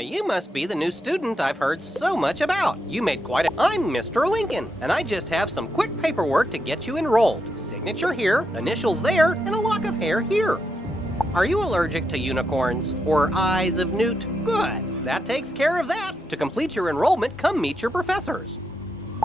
You must be the new student I've heard so much about. You made quite a... I'm Mr. Lincoln, and I just have some quick paperwork to get you enrolled. Signature here, initials there, and a lock of hair here. Are you allergic to unicorns or eyes of newt? Good. That takes care of that. To complete your enrollment, come meet your professors.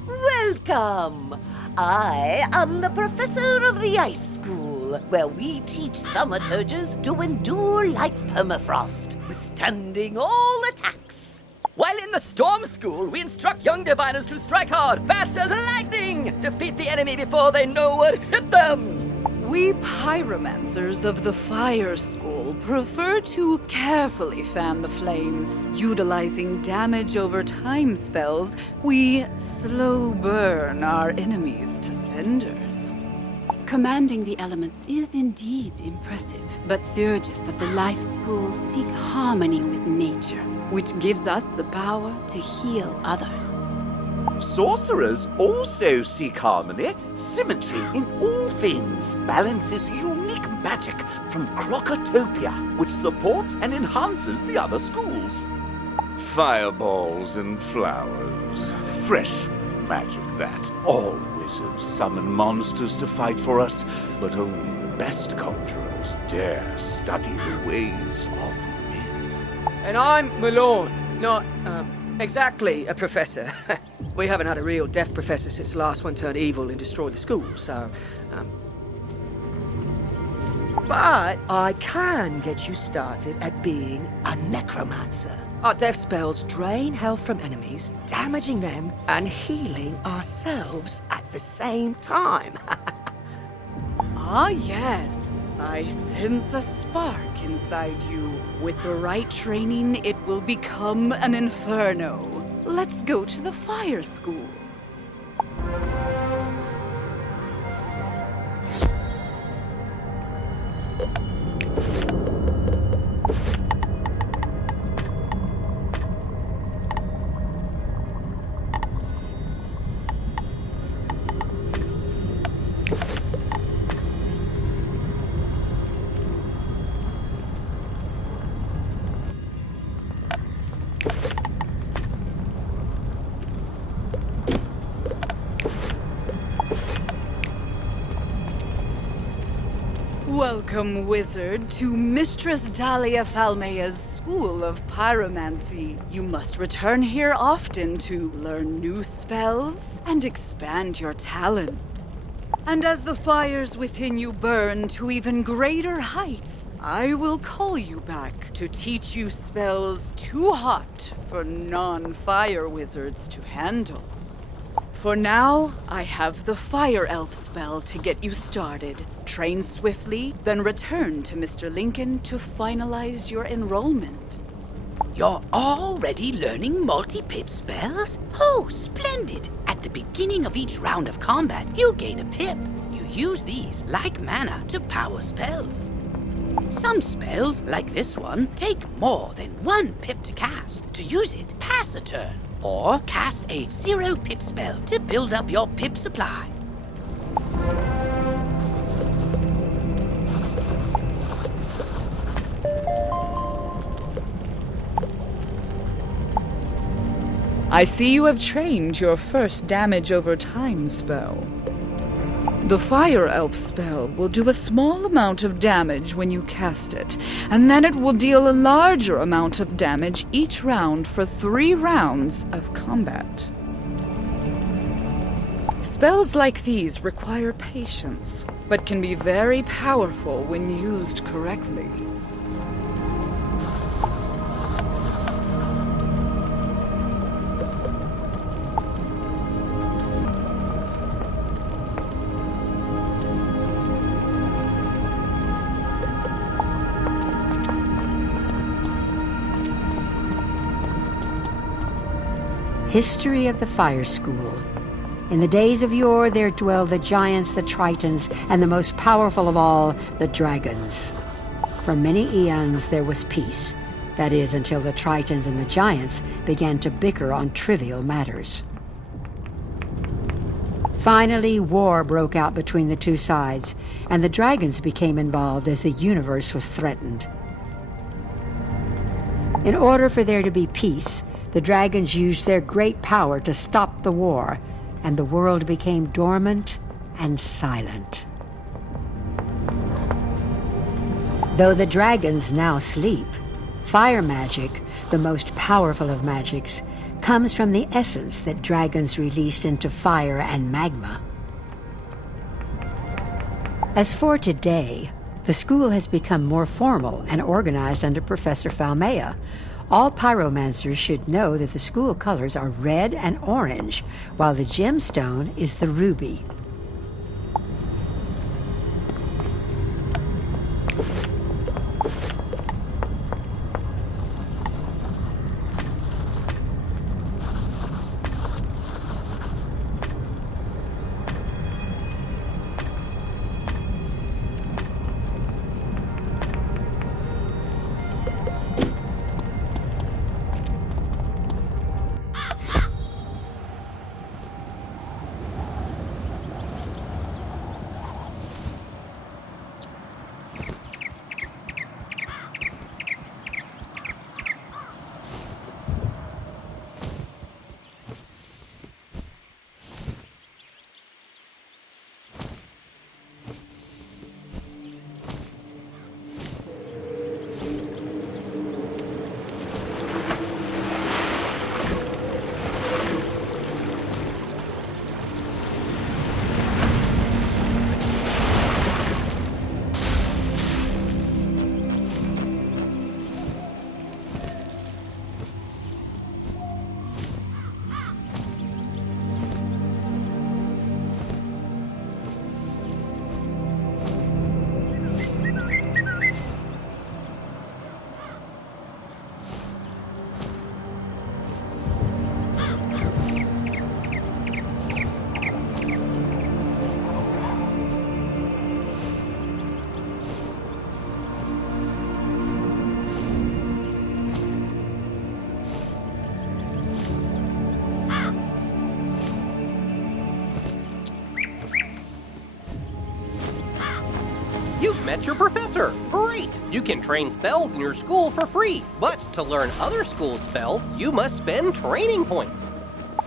Welcome. I am the professor of the Ice School, where we teach thaumaturges to endure like permafrost, withstanding all attacks. While in the Storm School, we instruct young diviners to strike hard, fast as lightning, defeat the enemy before they know what hit them. We pyromancers of the Fire School prefer to carefully fan the flames. Utilizing damage over time spells, we slow burn our enemies to cinders. Commanding the elements is indeed impressive, but Theurgis of the Life School seek harmony with nature, which gives us the power to heal others. Sorcerers also seek harmony, symmetry in all things. Balance is unique magic from Crocotopia, which supports and enhances the other schools. Fireballs and flowers. Fresh magic that. All wizards summon monsters to fight for us, but only the best conjurers dare study the ways of myth. And I'm Malone, not, exactly a professor. We haven't had a real deaf professor since the last one turned evil and destroyed the school, so, But I can get you started at being a necromancer. Our death spells drain health from enemies, damaging them and healing ourselves at the same time. Ah, yes. I sense a spark inside you. With the right training, it will become an inferno. Let's go to the Fire School. Welcome, wizard, to Mistress Dahlia Falmea's School of Pyromancy. You must return here often to learn new spells and expand your talents. And as the fires within you burn to even greater heights, I will call you back to teach you spells too hot for non-fire wizards to handle. For now, I have the Fire Elf spell to get you started. Train swiftly, then return to Mr. Lincoln to finalize your enrollment. You're already learning multi-pip spells? Oh, splendid! At the beginning of each round of combat, you gain a pip. You use these, like mana, to power spells. Some spells, like this one, take more than 1 pip to cast. To use it, pass a turn. Or cast a 0 pip spell to build up your pip supply. I see you have trained your first damage over time spell. The Fire Elf spell will do a small amount of damage when you cast it, and then it will deal a larger amount of damage each round for 3 rounds of combat. Spells like these require patience, but can be very powerful when used correctly. History of the Fire School. In the days of yore, there dwell the giants, the Tritons, and the most powerful of all, the dragons. For many eons, there was peace. That is, until the Tritons and the giants began to bicker on trivial matters. Finally, war broke out between the two sides, and the dragons became involved as the universe was threatened. In order for there to be peace, the dragons used their great power to stop the war, and the world became dormant and silent. Though the dragons now sleep, fire magic, the most powerful of magics, comes from the essence that dragons released into fire and magma. As for today, the school has become more formal and organized under Professor Falmea. All pyromancers should know that the school colors are red and orange, while the gemstone is the ruby. You've met your professor! Great! You can train spells in your school for free, but to learn other school spells, you must spend training points.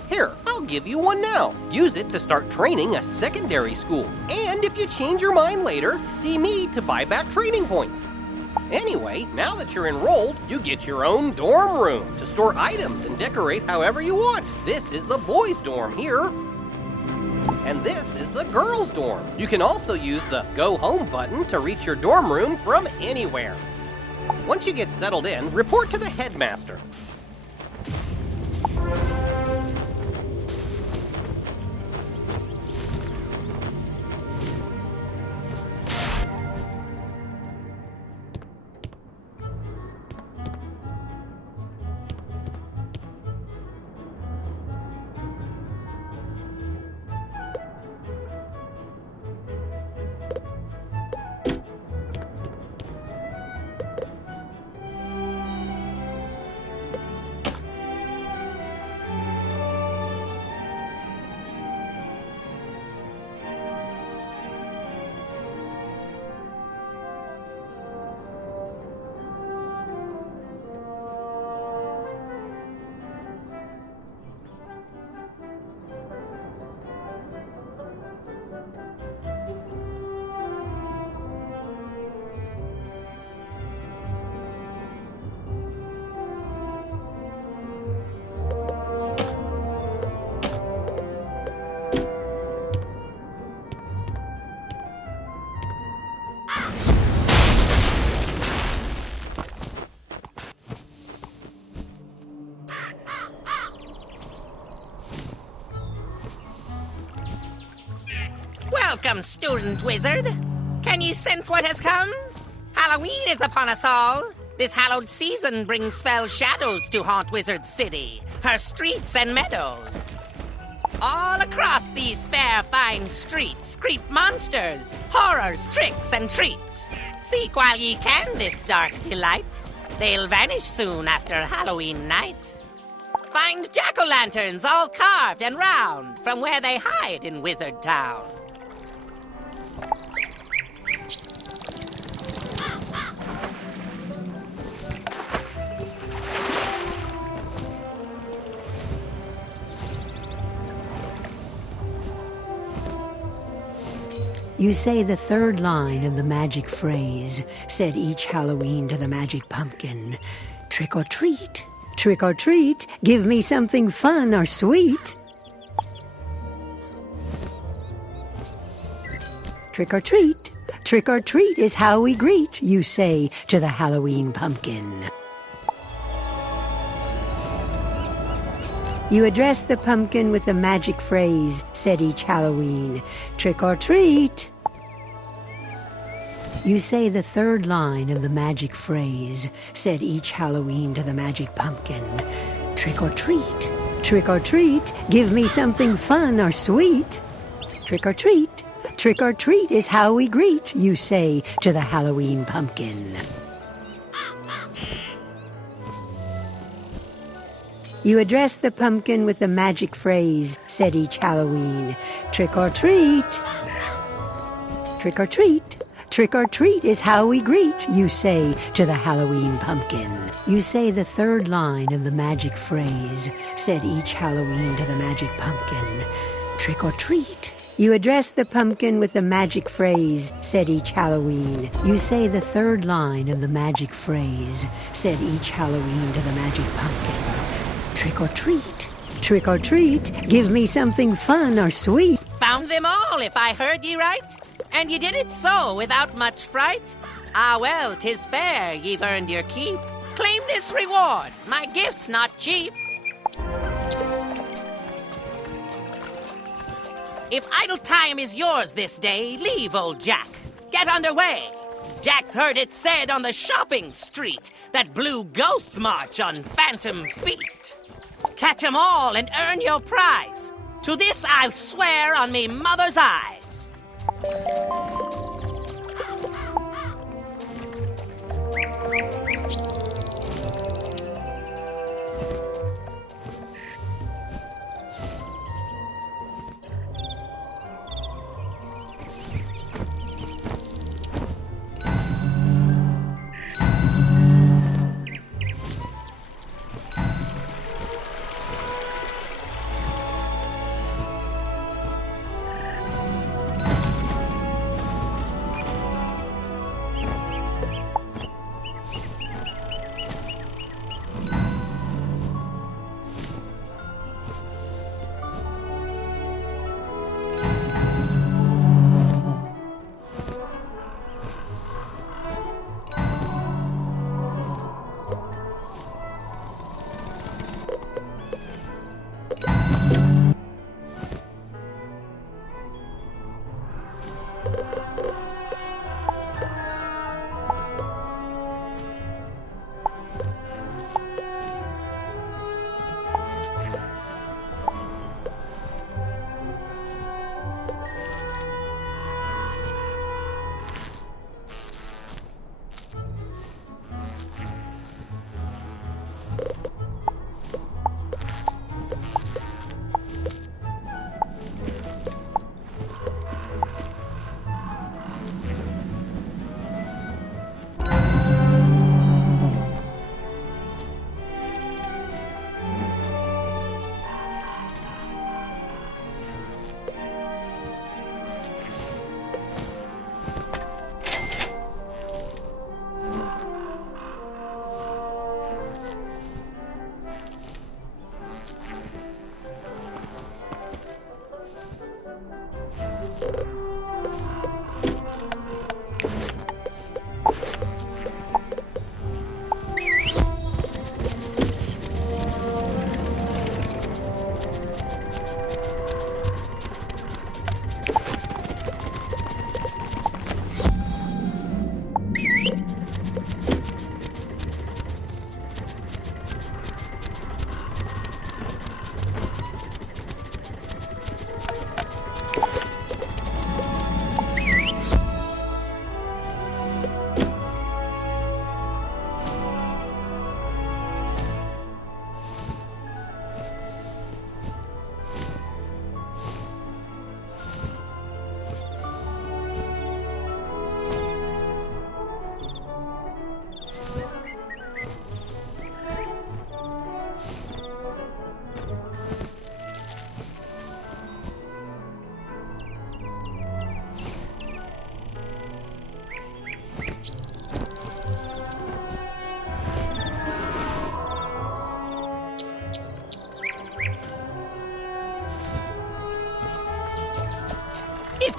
Here, I'll give you one now. Use it to start training a secondary school. And if you change your mind later, see me to buy back training points. Anyway, now that you're enrolled, you get your own dorm room to store items and decorate however you want. This is the boys' dorm here. And this is the girls' dorm. You can also use the Go Home button to reach your dorm room from anywhere. Once you get settled in, report to the headmaster. Welcome, student wizard. Can you sense what has come? Halloween is upon us all. This hallowed season brings fell shadows to haunt Wizard City, her streets and meadows. All across these fair, fine streets creep monsters, horrors, tricks, and treats. Seek while ye can this dark delight. They'll vanish soon after Halloween night. Find jack-o'-lanterns all carved and round from where they hide in Wizard Town. You say the third line of the magic phrase, said each Halloween to the magic pumpkin. Trick or treat, trick or treat, give me something fun or sweet. Trick or treat is how we greet, you say to the Halloween pumpkin. You address the pumpkin with the magic phrase, said each Halloween. Trick or treat. You say the third line of the magic phrase, said each Halloween to the magic pumpkin. Trick or treat, give me something fun or sweet. Trick or treat is how we greet, you say to the Halloween pumpkin. You address the pumpkin with the magic phrase, said each Halloween. Trick or treat. Trick or treat. Trick or treat is how we greet, you say to the Halloween pumpkin. You say the third line of the magic phrase, said each Halloween to the magic pumpkin. Trick or treat. You address the pumpkin with the magic phrase, said each Halloween. You say the third line of the magic phrase, said each Halloween to the magic pumpkin. Trick or treat, give me something fun or sweet. Found them all, if I heard ye right. And ye did it so, without much fright. Ah well, 'tis fair, ye've earned your keep. Claim this reward, my gift's not cheap. If idle time is yours this day, leave old Jack. Get underway. Jack's heard it said on the shopping street that blue ghosts march on phantom feet. Catch 'em all and earn your prize. To this I'll swear on me mother's eyes.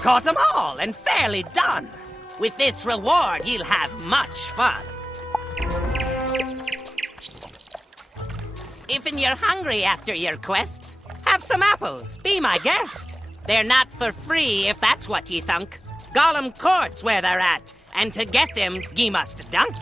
caught them all and fairly done. With this reward, you'll have much fun. If you're hungry after your quests, have some apples, be my guest. They're not for free if that's what ye thunk. Gollum Court's where they're at, and to get them, ye must dunk.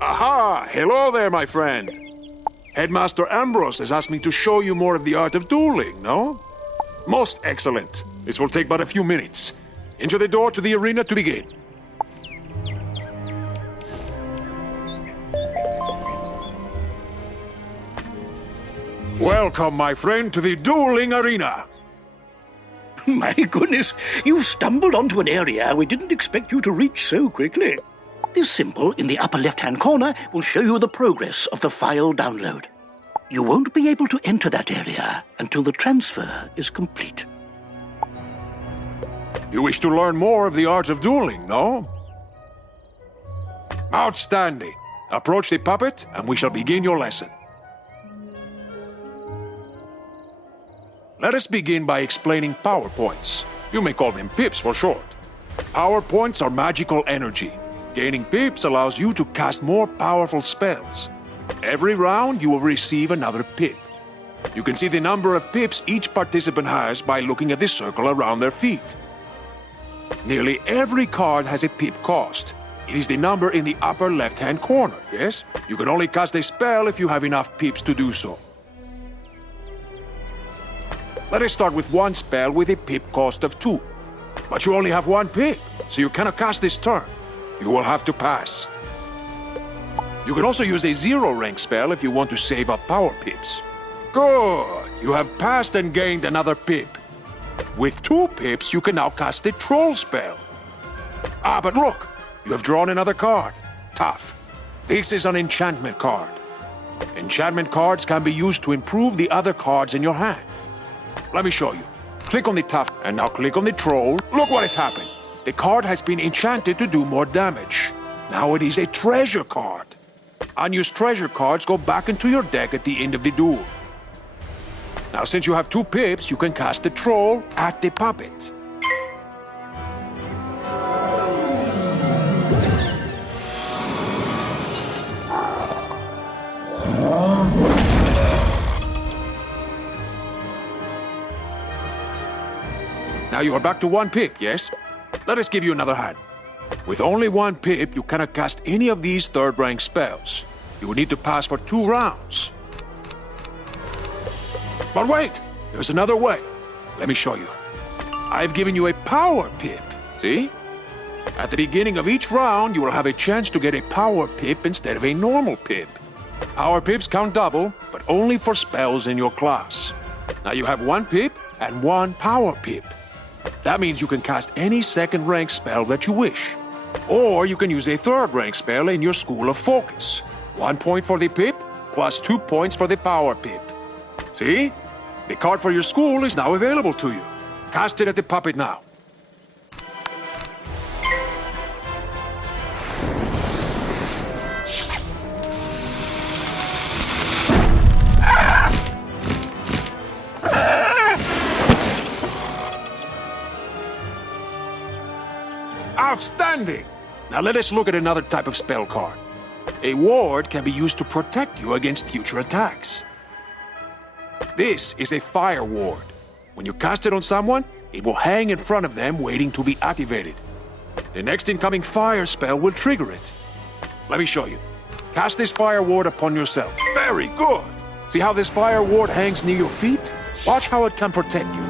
Aha! Hello there, my friend. Headmaster Ambrose has asked me to show you more of the art of dueling, no? Most excellent. This will take but a few minutes. Enter the door to the arena to begin. Welcome, my friend, to the dueling arena. My goodness, you've stumbled onto an area we didn't expect you to reach so quickly. This symbol in the upper left-hand corner will show you the progress of the file download. You won't be able to enter that area until the transfer is complete. You wish to learn more of the art of dueling, no? Outstanding. Approach the puppet, and we shall begin your lesson. Let us begin by explaining power points. You may call them pips for short. Power points are magical energy. Gaining pips allows you to cast more powerful spells. Every round, you will receive another pip. You can see the number of pips each participant has by looking at the circle around their feet. Nearly every card has a pip cost. It is the number in the upper left-hand corner, yes? You can only cast a spell if you have enough pips to do so. Let us start with one spell with a pip cost of 2. But you only have 1 pip, so you cannot cast this turn. You will have to pass. You can also use a 0-rank spell if you want to save up power pips. Good! You have passed and gained another pip. With 2 pips, you can now cast the Troll spell. Ah, but look! You have drawn another card. Tough. This is an enchantment card. Enchantment cards can be used to improve the other cards in your hand. Let me show you. Click on the Tough, and now click on the Troll. Look what has happened. The card has been enchanted to do more damage. Now it is a treasure card. Unused treasure cards go back into your deck at the end of the duel. Now since you have 2 pips, you can cast the Troll at the puppet. Now you are back to 1 pip, yes? Let us give you another hand. With only 1 pip, you cannot cast any of these 3rd-rank spells. You will need to pass for 2 rounds. But wait! There's another way. Let me show you. I've given you a power pip. See? At the beginning of each round, you will have a chance to get a power pip instead of a normal pip. Power pips count double, but only for spells in your class. Now you have 1 pip and 1 power pip. That means you can cast any 2nd-rank spell that you wish. Or you can use a 3rd-rank spell in your School of Focus. 1 point for the pip, plus 2 points for the power pip. See? The card for your school is now available to you. Cast it at the puppet now. Outstanding! Now let us look at another type of spell card. A ward can be used to protect you against future attacks. This is a fire ward. When you cast it on someone, it will hang in front of them waiting to be activated. The next incoming fire spell will trigger it. Let me show you. Cast this fire ward upon yourself. Very good! See how this fire ward hangs near your feet? Watch how it can protect you.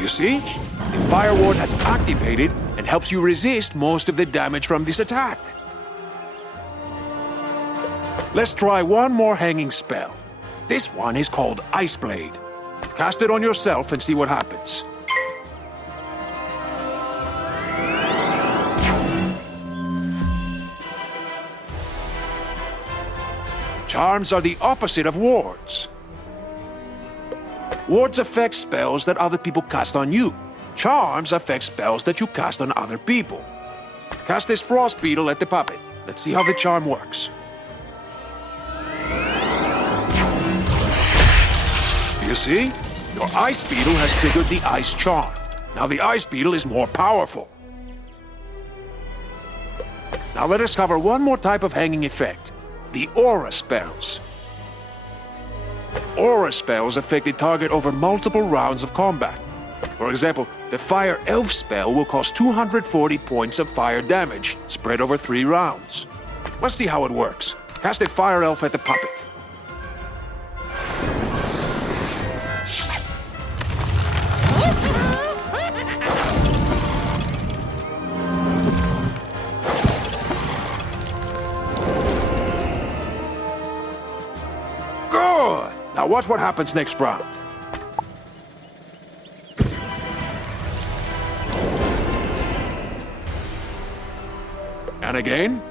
You see? The fire ward has activated and helps you resist most of the damage from this attack. Let's try one more hanging spell. This one is called Ice Blade. Cast it on yourself and see what happens. Charms are the opposite of wards. Wards affect spells that other people cast on you. Charms affect spells that you cast on other people. Cast this frost beetle at the puppet. Let's see how the charm works. You see? Your ice beetle has triggered the ice charm. Now the ice beetle is more powerful. Now let us cover one more type of hanging effect. The aura spells. Aura spells affect a target over multiple rounds of combat. For example, the Fire Elf spell will cause 240 points of fire damage, spread over 3 rounds. Let's see how it works. Cast a Fire Elf at the puppet. Good! Now watch what happens next round. And again.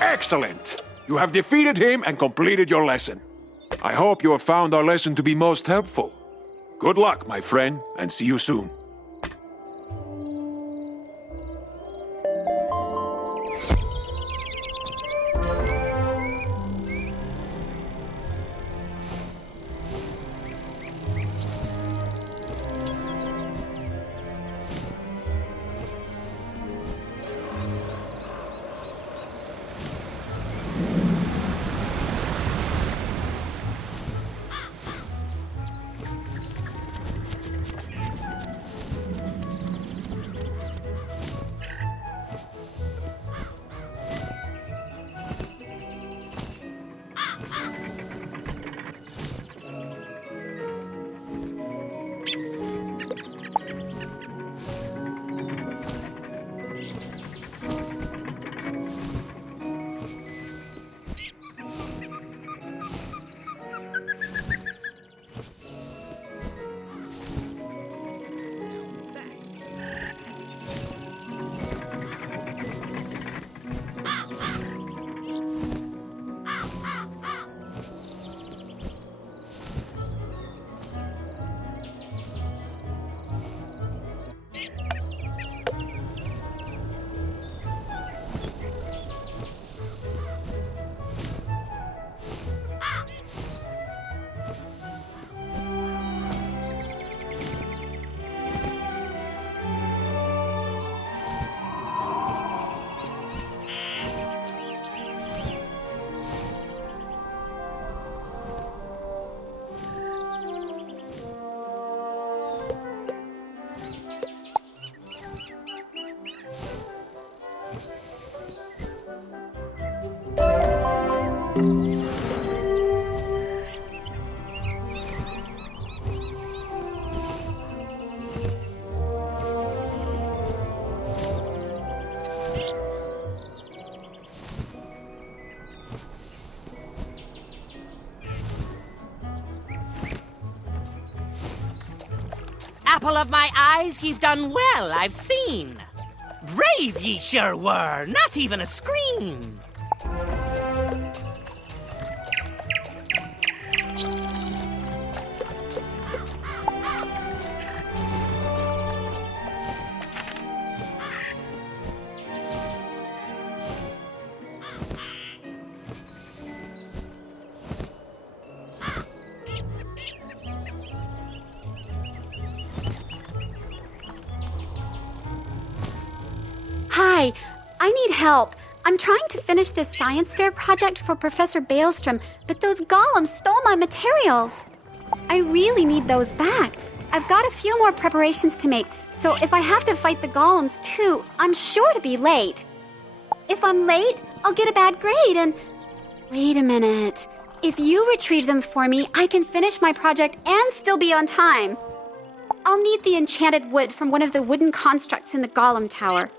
Excellent! You have defeated him and completed your lesson. I hope you have found our lesson to be most helpful. Good luck, my friend, and see you soon. Apple of my eyes, you've done well, I've seen. Brave ye sure were, not even a scream. Hi, I need help. I'm trying to finish this science fair project for Professor Baelstrom, but those golems stole my materials. I really need those back. I've got a few more preparations to make, so if I have to fight the golems too, I'm sure to be late. If I'm late, I'll get a bad grade and... Wait a minute. If you retrieve them for me, I can finish my project and still be on time. I'll need the enchanted wood from one of the wooden constructs in the golem tower.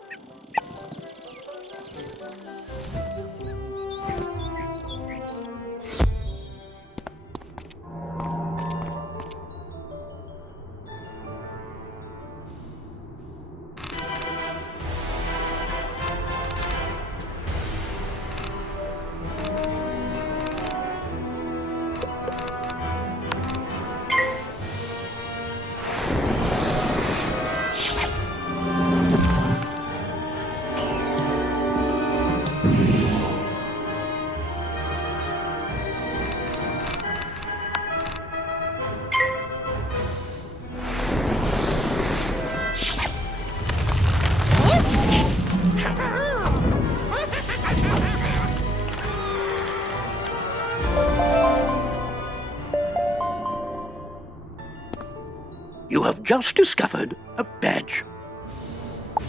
You have just discovered a badge.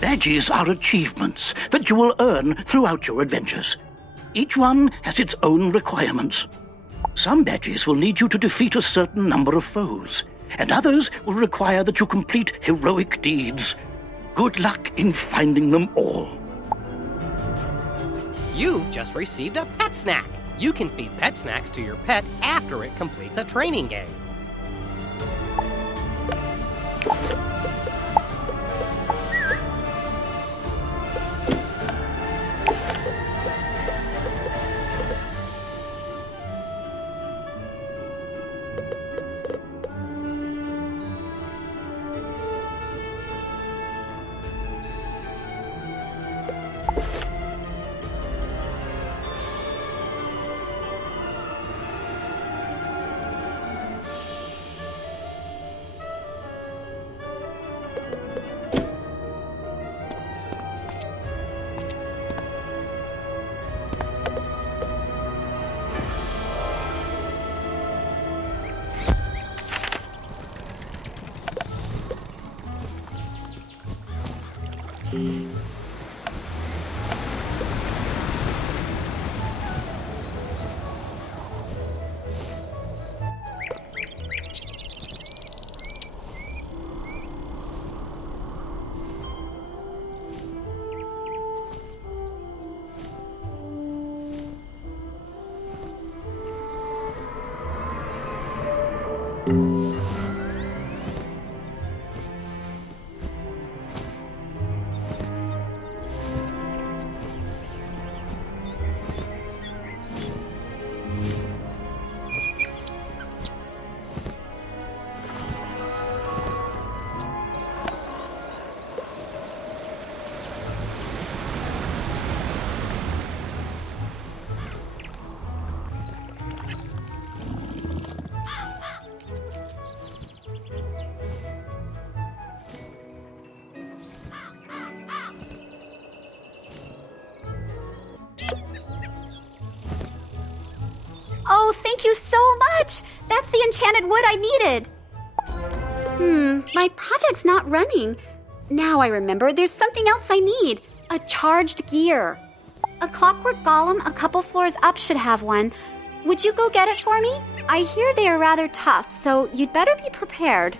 Badges are achievements that you will earn throughout your adventures. Each one has its own requirements. Some badges will need you to defeat a certain number of foes, and others will require that you complete heroic deeds. Good luck in finding them all. You've just received a pet snack. You can feed pet snacks to your pet after it completes a training game. Oh, thank you so much! That's the enchanted wood I needed! My project's not running. Now I remember there's something else I need. A charged gear. A clockwork golem a couple floors up should have one. Would you go get it for me? I hear they are rather tough, so you'd better be prepared.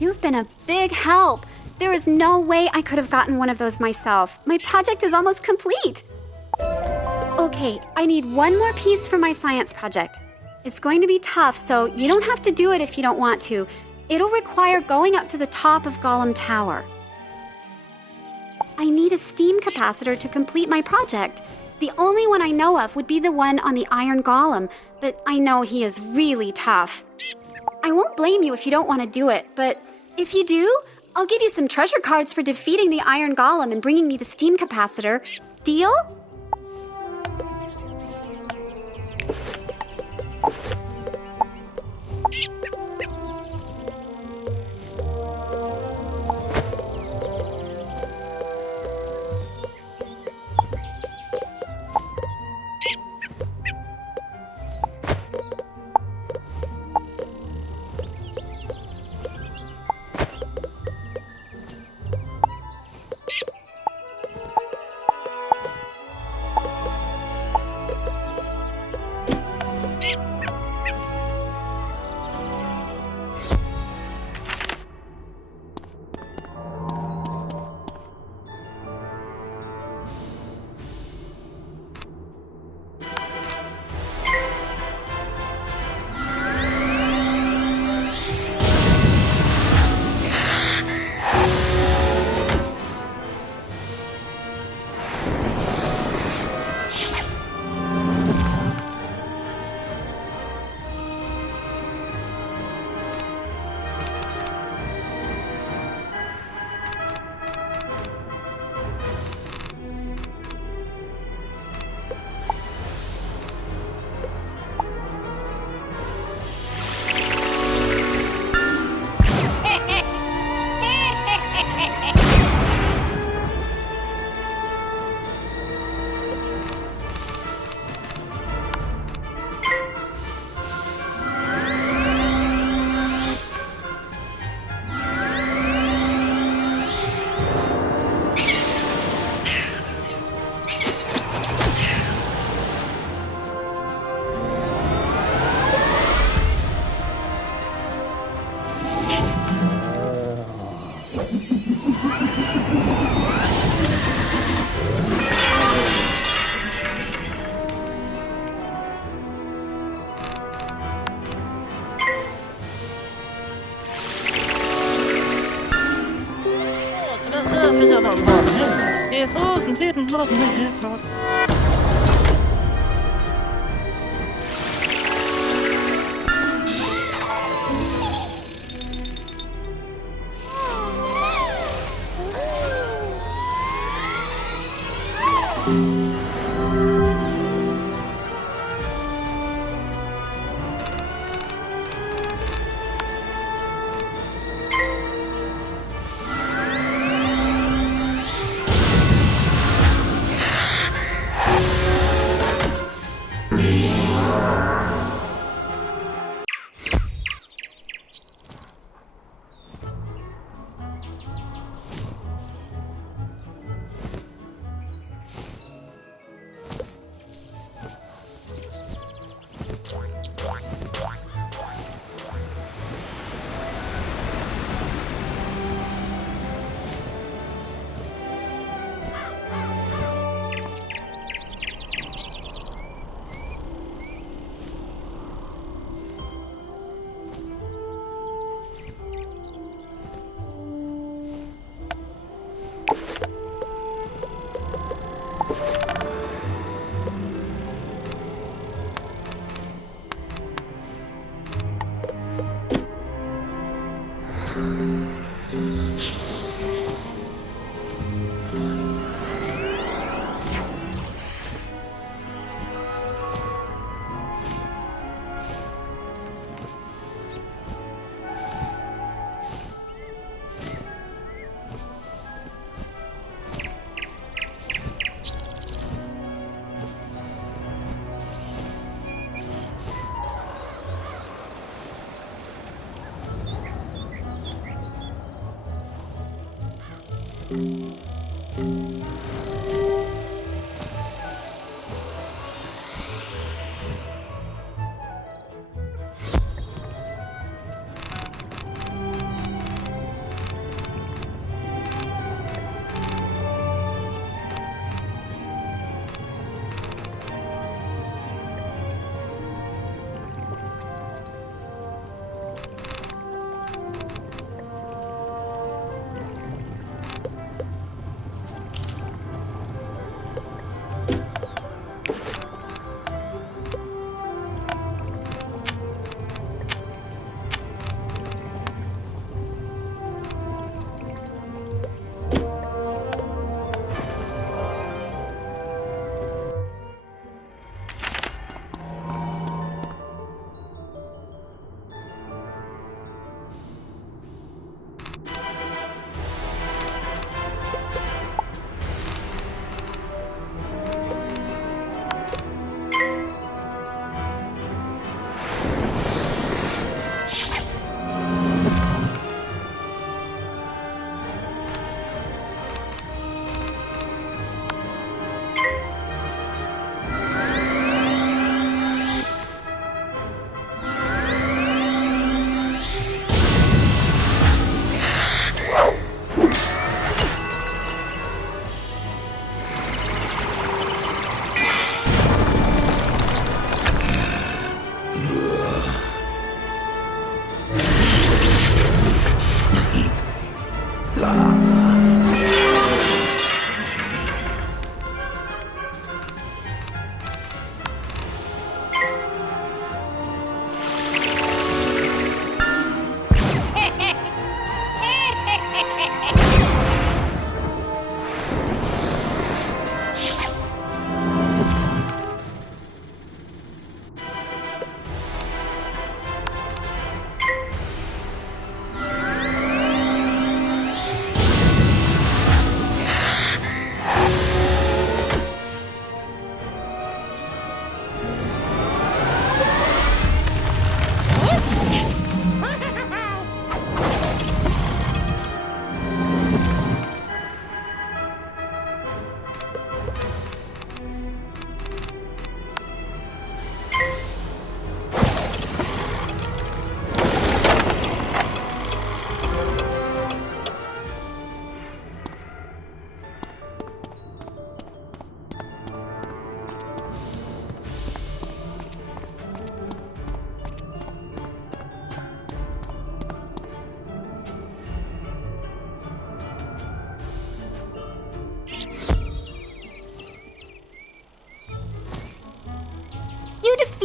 You've been a big help. There is no way I could have gotten one of those myself. My project is almost complete. Okay, I need one more piece for my science project. It's going to be tough, so you don't have to do it if you don't want to. It'll require going up to the top of Golem Tower. I need a steam capacitor to complete my project. The only one I know of would be the one on the Iron Golem, but I know he is really tough. I won't blame you if you don't want to do it, but if you do, I'll give you some treasure cards for defeating the Iron Golem and bringing me the steam capacitor. Deal?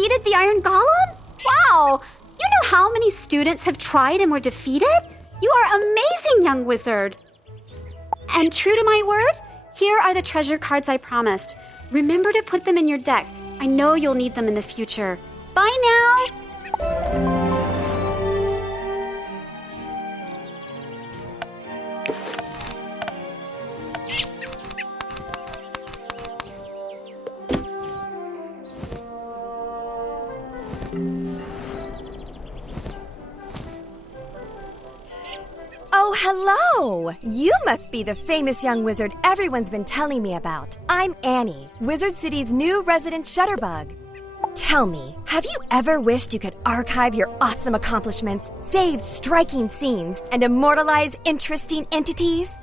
defeated the Iron Golem? Wow! You know how many students have tried and were defeated? You are amazing, young wizard! And true to my word, Here are the treasure cards I promised. Remember to put them in your deck. I know you'll need them in the future. Bye now! Oh, hello! You must be the famous young wizard everyone's been telling me about. I'm Annie, Wizard City's new resident shutterbug. Tell me, have you ever wished you could archive your awesome accomplishments, save striking scenes, and immortalize interesting entities?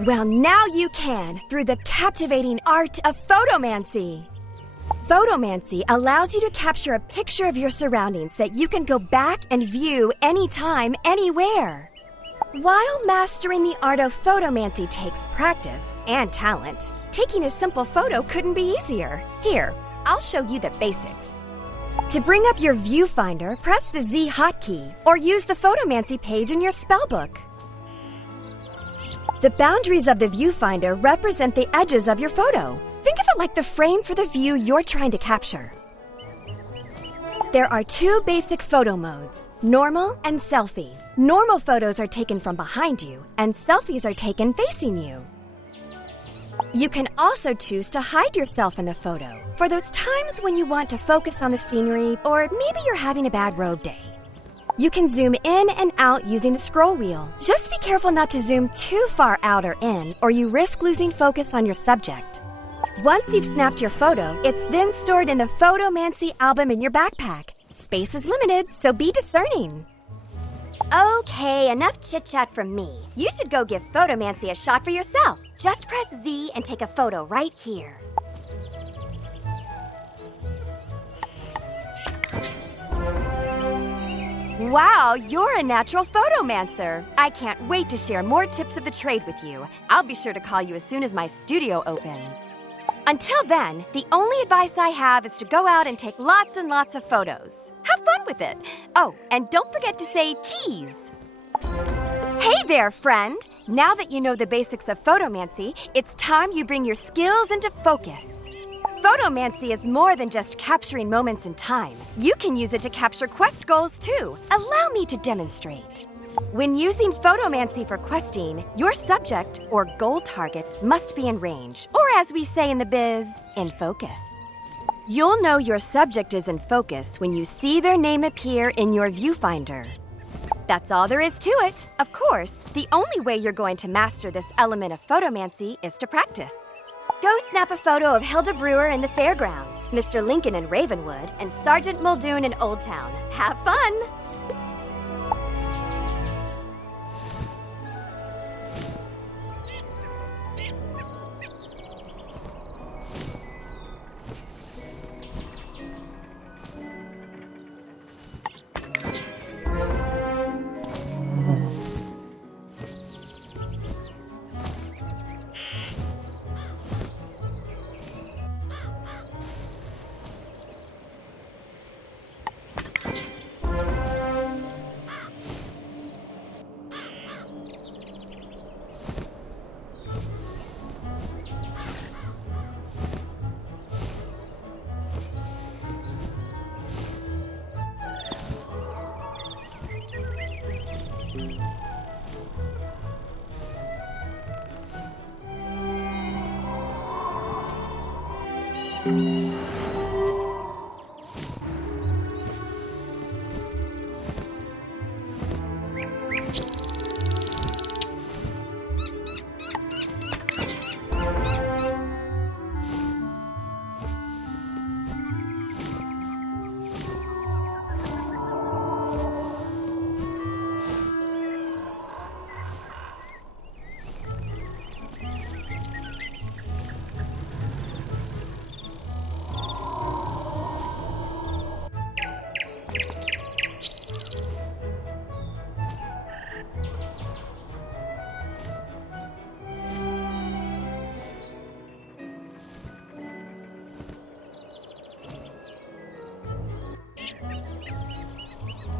Well, now you can through the captivating art of photomancy. Photomancy allows you to capture a picture of your surroundings that you can go back and view anytime, anywhere. While mastering the art of photomancy takes practice and talent, taking a simple photo couldn't be easier. Here, I'll show you the basics. To bring up your viewfinder, press the Z hotkey or use the photomancy page in your spellbook. The boundaries of the viewfinder represent the edges of your photo. Think of it like the frame for the view you're trying to capture. There are two basic photo modes, normal and selfie. Normal photos are taken from behind you, and selfies are taken facing you. You can also choose to hide yourself in the photo for those times when you want to focus on the scenery or maybe you're having a bad road day. You can zoom in and out using the scroll wheel. Just be careful not to zoom too far out or in, or you risk losing focus on your subject. Once you've snapped your photo, it's then stored in the Photomancy album in your backpack. Space is limited, so be discerning. Okay, enough chit-chat from me. You should go give Photomancy a shot for yourself. Just press Z and take a photo right here. Wow, you're a natural photomancer. I can't wait to share more tips of the trade with you. I'll be sure to call you as soon as my studio opens. Until then, the only advice I have is to go out and take lots and lots of photos. Have fun with it. Oh, and don't forget to say cheese. Hey there, friend. Now that you know the basics of photomancy, it's time you bring your skills into focus. Photomancy is more than just capturing moments in time. You can use it to capture quest goals too. Allow me to demonstrate. When using photomancy for questing, your subject or goal target must be in range, or as we say in the biz, in focus. You'll know your subject is in focus when you see their name appear in your viewfinder. That's all there is to it. Of course, the only way you're going to master this element of photomancy is to practice. Go snap a photo of Hilda Brewer in the fairgrounds, Mr. Lincoln in Ravenwood, and Sergeant Muldoon in Old Town. Have fun!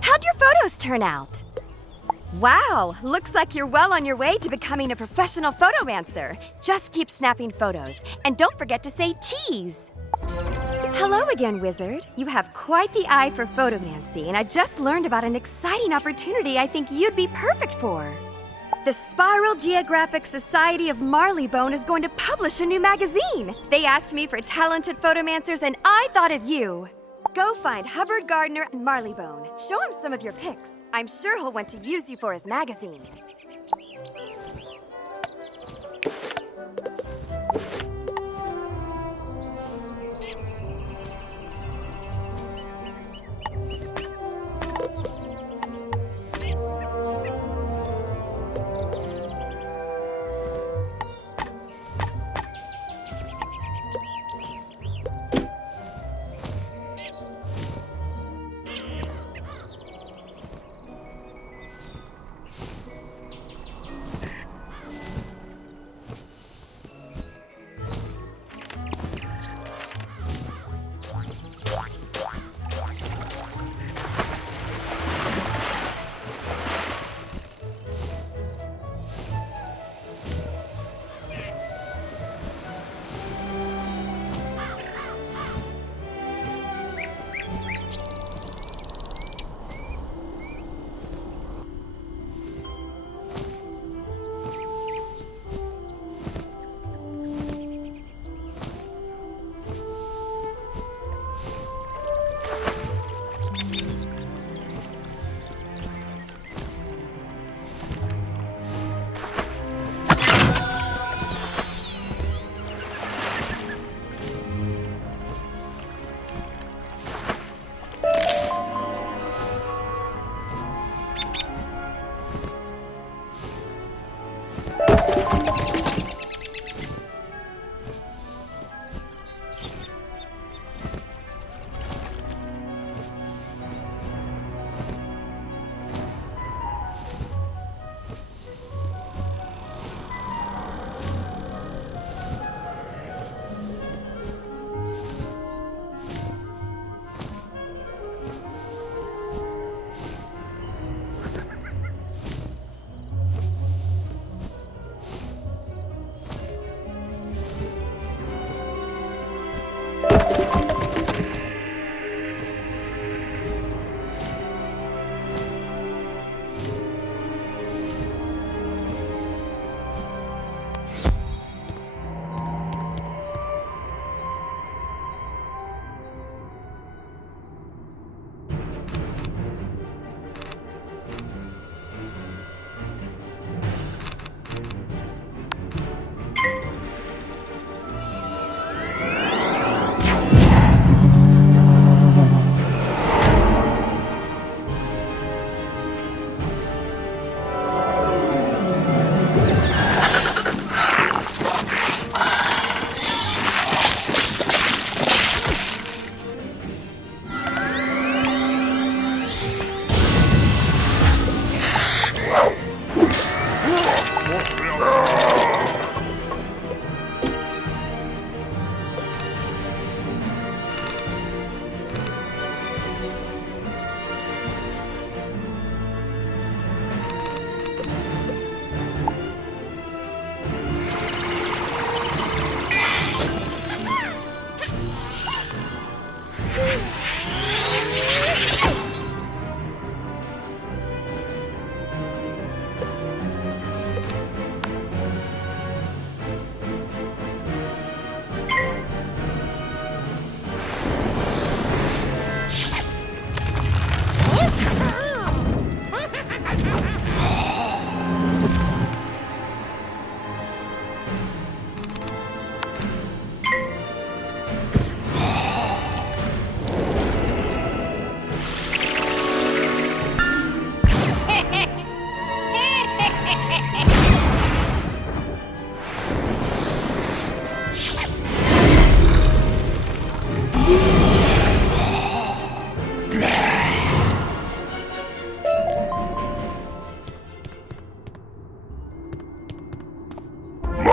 How'd your photos turn out? Wow, looks like you're well on your way to becoming a professional photomancer. Just keep snapping photos, and don't forget to say cheese. Hello again, Wizard. You have quite the eye for photomancy, and I just learned about an exciting opportunity I think you'd be perfect for. The Spiral Geographic Society of Marleybone is going to publish a new magazine. They asked me for talented photomancers, and I thought of you. Go find Hubbard Gardner and Marleybone. Show him some of your pics. I'm sure he'll want to use you for his magazine.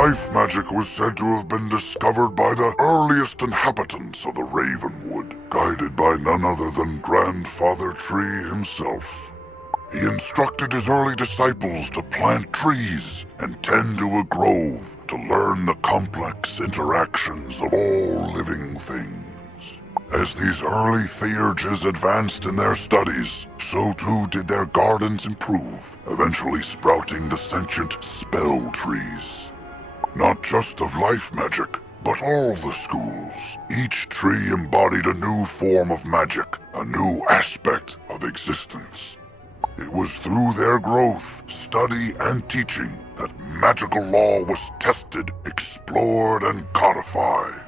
Life magic was said to have been discovered by the earliest inhabitants of the Ravenwood, guided by none other than Grandfather Tree himself. He instructed his early disciples to plant trees and tend to a grove to learn the complex interactions of all living things. As these early theurges advanced in their studies, so too did their gardens improve, eventually sprouting the sentient spell trees. Not just of life magic, but all the schools. Each tree embodied a new form of magic, a new aspect of existence. It was through their growth, study, and teaching that magical law was tested, explored, and codified.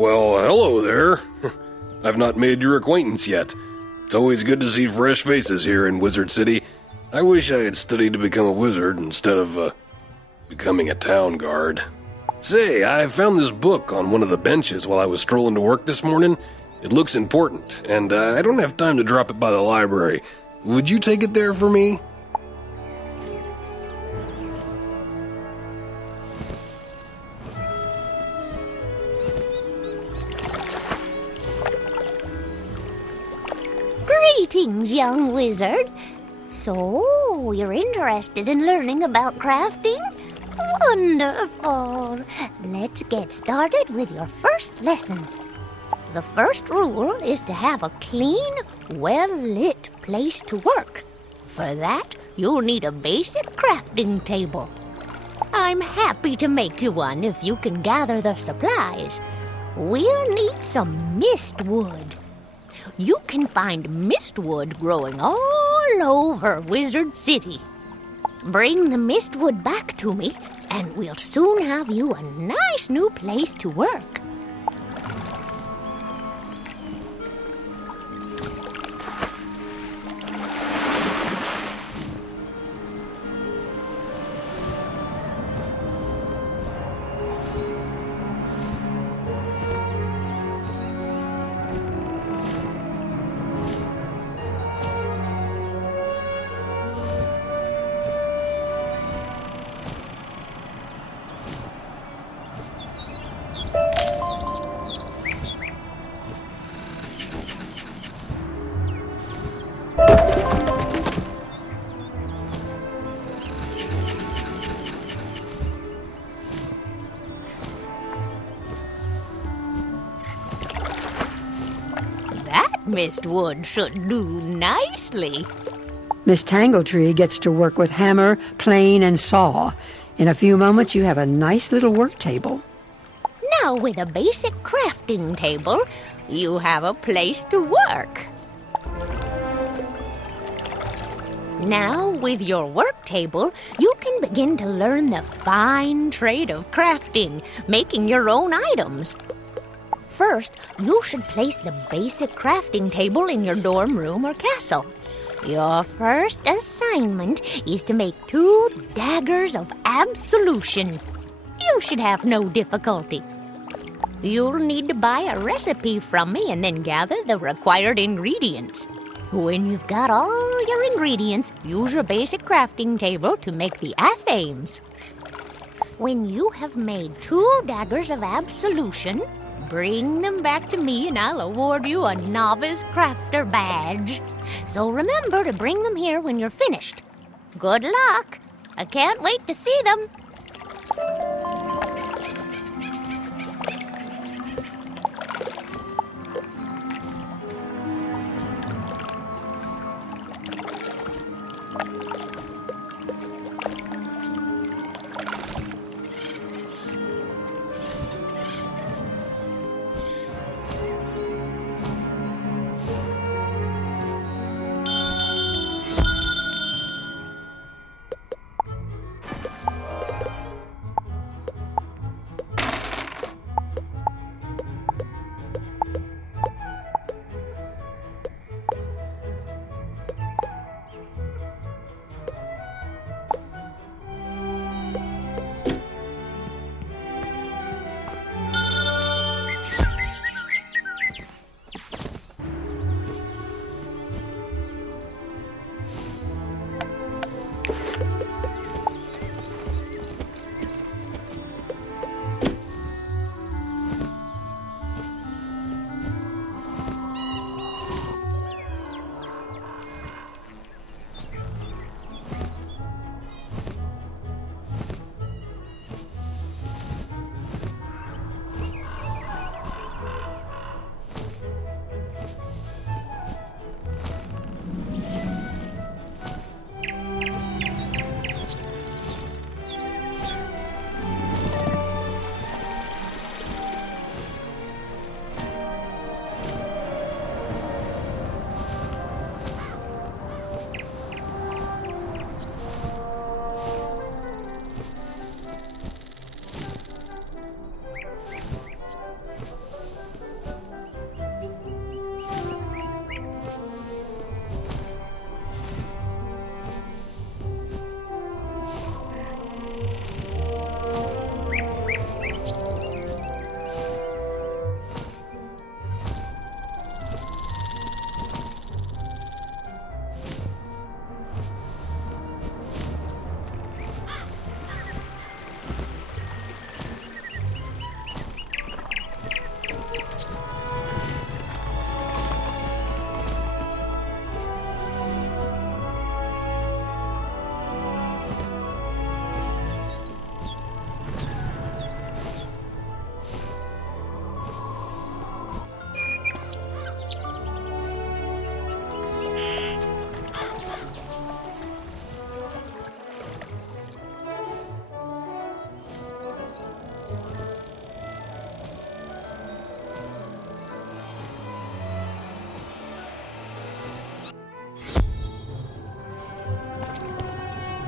Well, hello there. I've not made your acquaintance yet. It's always good to see fresh faces here in Wizard City. I wish I had studied to become a wizard instead of, becoming a town guard. Say, I found this book on one of the benches while I was strolling to work this morning. It looks important, and I don't have time to drop it by the library. Would you take it there for me? Greetings, young wizard. So, you're interested in learning about crafting? Wonderful. Let's get started with your first lesson. The first rule is to have a clean, well-lit place to work. For that, you'll need a basic crafting table. I'm happy to make you one if you can gather the supplies. We'll need some mistwood. You can find mistwood growing all over Wizard City. Bring the mistwood back to me, and we'll soon have you a nice new place to work. Mistwood should do nicely. Miss Tangletree gets to work with hammer, plane, and saw. In a few moments, you have a nice little work table. Now, with a basic crafting table, you have a place to work. Now, with your work table, you can begin to learn the fine trade of crafting, making your own items. First, you should place the basic crafting table in your dorm room or castle. Your first assignment is to make 2 daggers of absolution. You should have no difficulty. You'll need to buy a recipe from me and then gather the required ingredients. When you've got all your ingredients, use your basic crafting table to make the athames. When you have made 2 daggers of absolution, bring them back to me and I'll award you a novice crafter badge. So remember to bring them here when you're finished. Good luck! I can't wait to see them.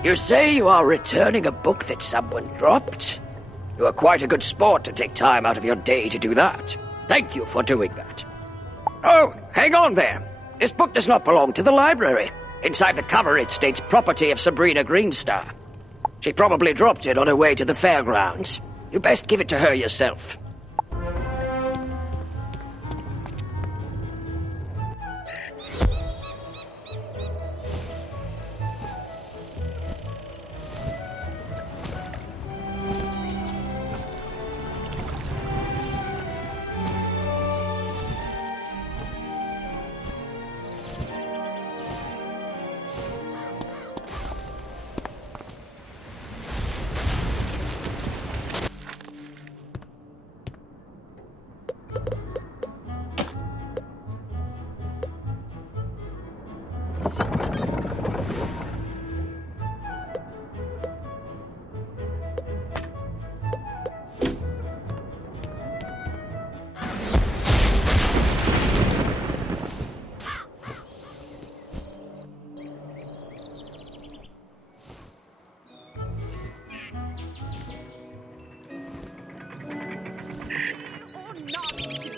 You say you are returning a book that someone dropped? You are quite a good sport to take time out of your day to do that. Thank you for doing that. Oh, hang on there. This book does not belong to the library. Inside the cover it states property of Sabrina Greenstar. She probably dropped it on her way to the fairgrounds. You best give it to her yourself.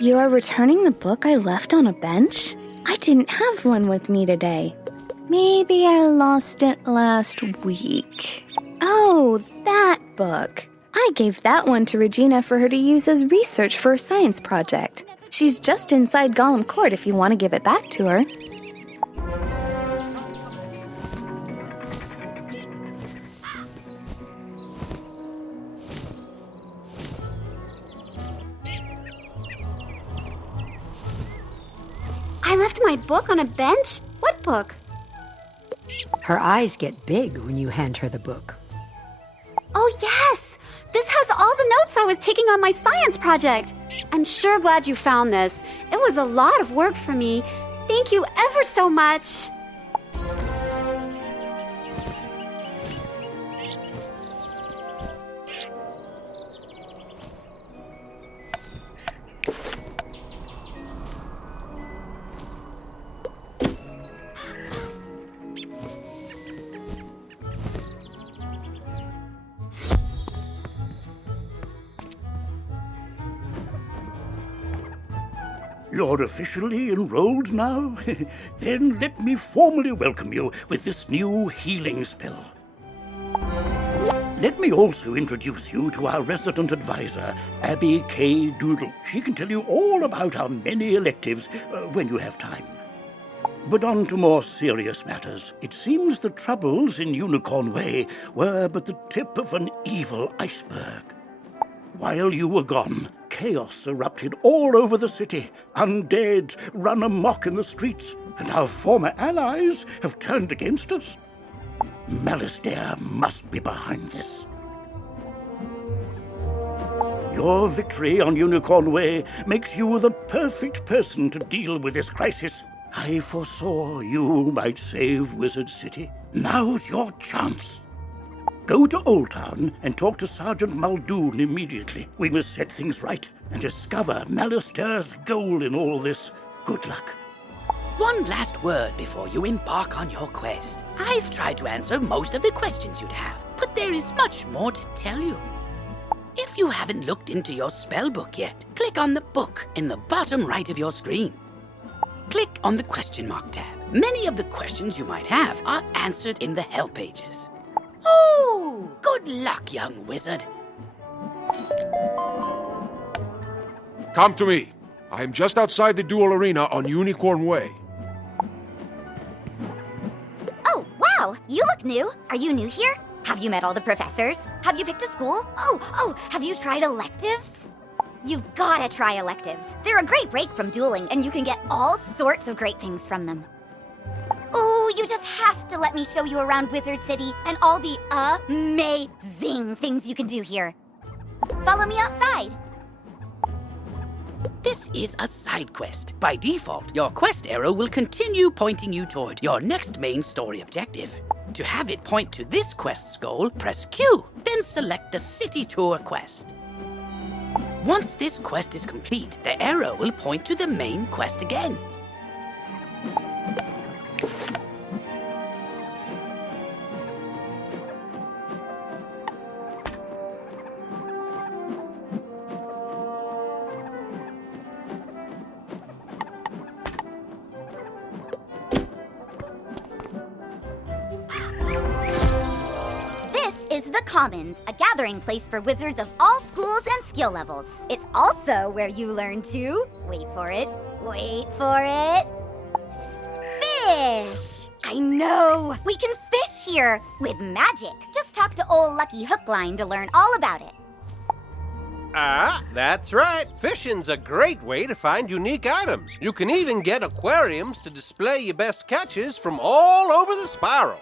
You are returning the book I left on a bench? I didn't have one with me today. Maybe I lost it last week. Oh, that book. I gave that one to Regina for her to use as research for a science project. She's just inside Gollum Court if you want to give it back to her. I left my book on a bench? What book? Her eyes get big when you hand her the book. Oh, yes! This has all the notes I was taking on my science project. I'm sure glad you found this. It was a lot of work for me. Thank you ever so much. You're officially enrolled now? Then let me formally welcome you with this new healing spell. Let me also introduce you to our resident advisor, Abby K. Doodle. She can tell you all about our many electives when you have time. But on to more serious matters. It seems the troubles in Unicorn Way were but the tip of an evil iceberg. While you were gone, chaos erupted all over the city. Undead run amok in the streets, and our former allies have turned against us. Malastare must be behind this. Your victory on Unicorn Way makes you the perfect person to deal with this crisis. I foresaw you might save Wizard City. Now's your chance. Go to Old Town and talk to Sergeant Muldoon immediately. We must set things right and discover Malastare's goal in all this. Good luck. One last word before you embark on your quest. I've tried to answer most of the questions you'd have, but there is much more to tell you. If you haven't looked into your spellbook yet, click on the book in the bottom right of your screen. Click on the question mark tab. Many of the questions you might have are answered in the help pages. Oh, good luck, young wizard. Come to me. I am just outside the duel arena on Unicorn Way. Oh, wow! You look new. Are you new here? Have you met all the professors? Have you picked a school? Oh, have you tried electives? You've gotta try electives. They're a great break from dueling, and you can get all sorts of great things from them. Oh, you just have to let me show you around Wizard City and all the amazing things you can do here. Follow me outside. This is a side quest. By default, your quest arrow will continue pointing you toward your next main story objective. To have it point to this quest's goal, press Q, then select the City Tour quest. Once this quest is complete, the arrow will point to the main quest again. Is the Commons, a gathering place for wizards of all schools and skill levels. It's also where you learn to, wait for it, fish! I know! We can fish here with magic. Just talk to old Lucky Hookline to learn all about it. That's right. Fishing's a great way to find unique items. You can even get aquariums to display your best catches from all over the spiral.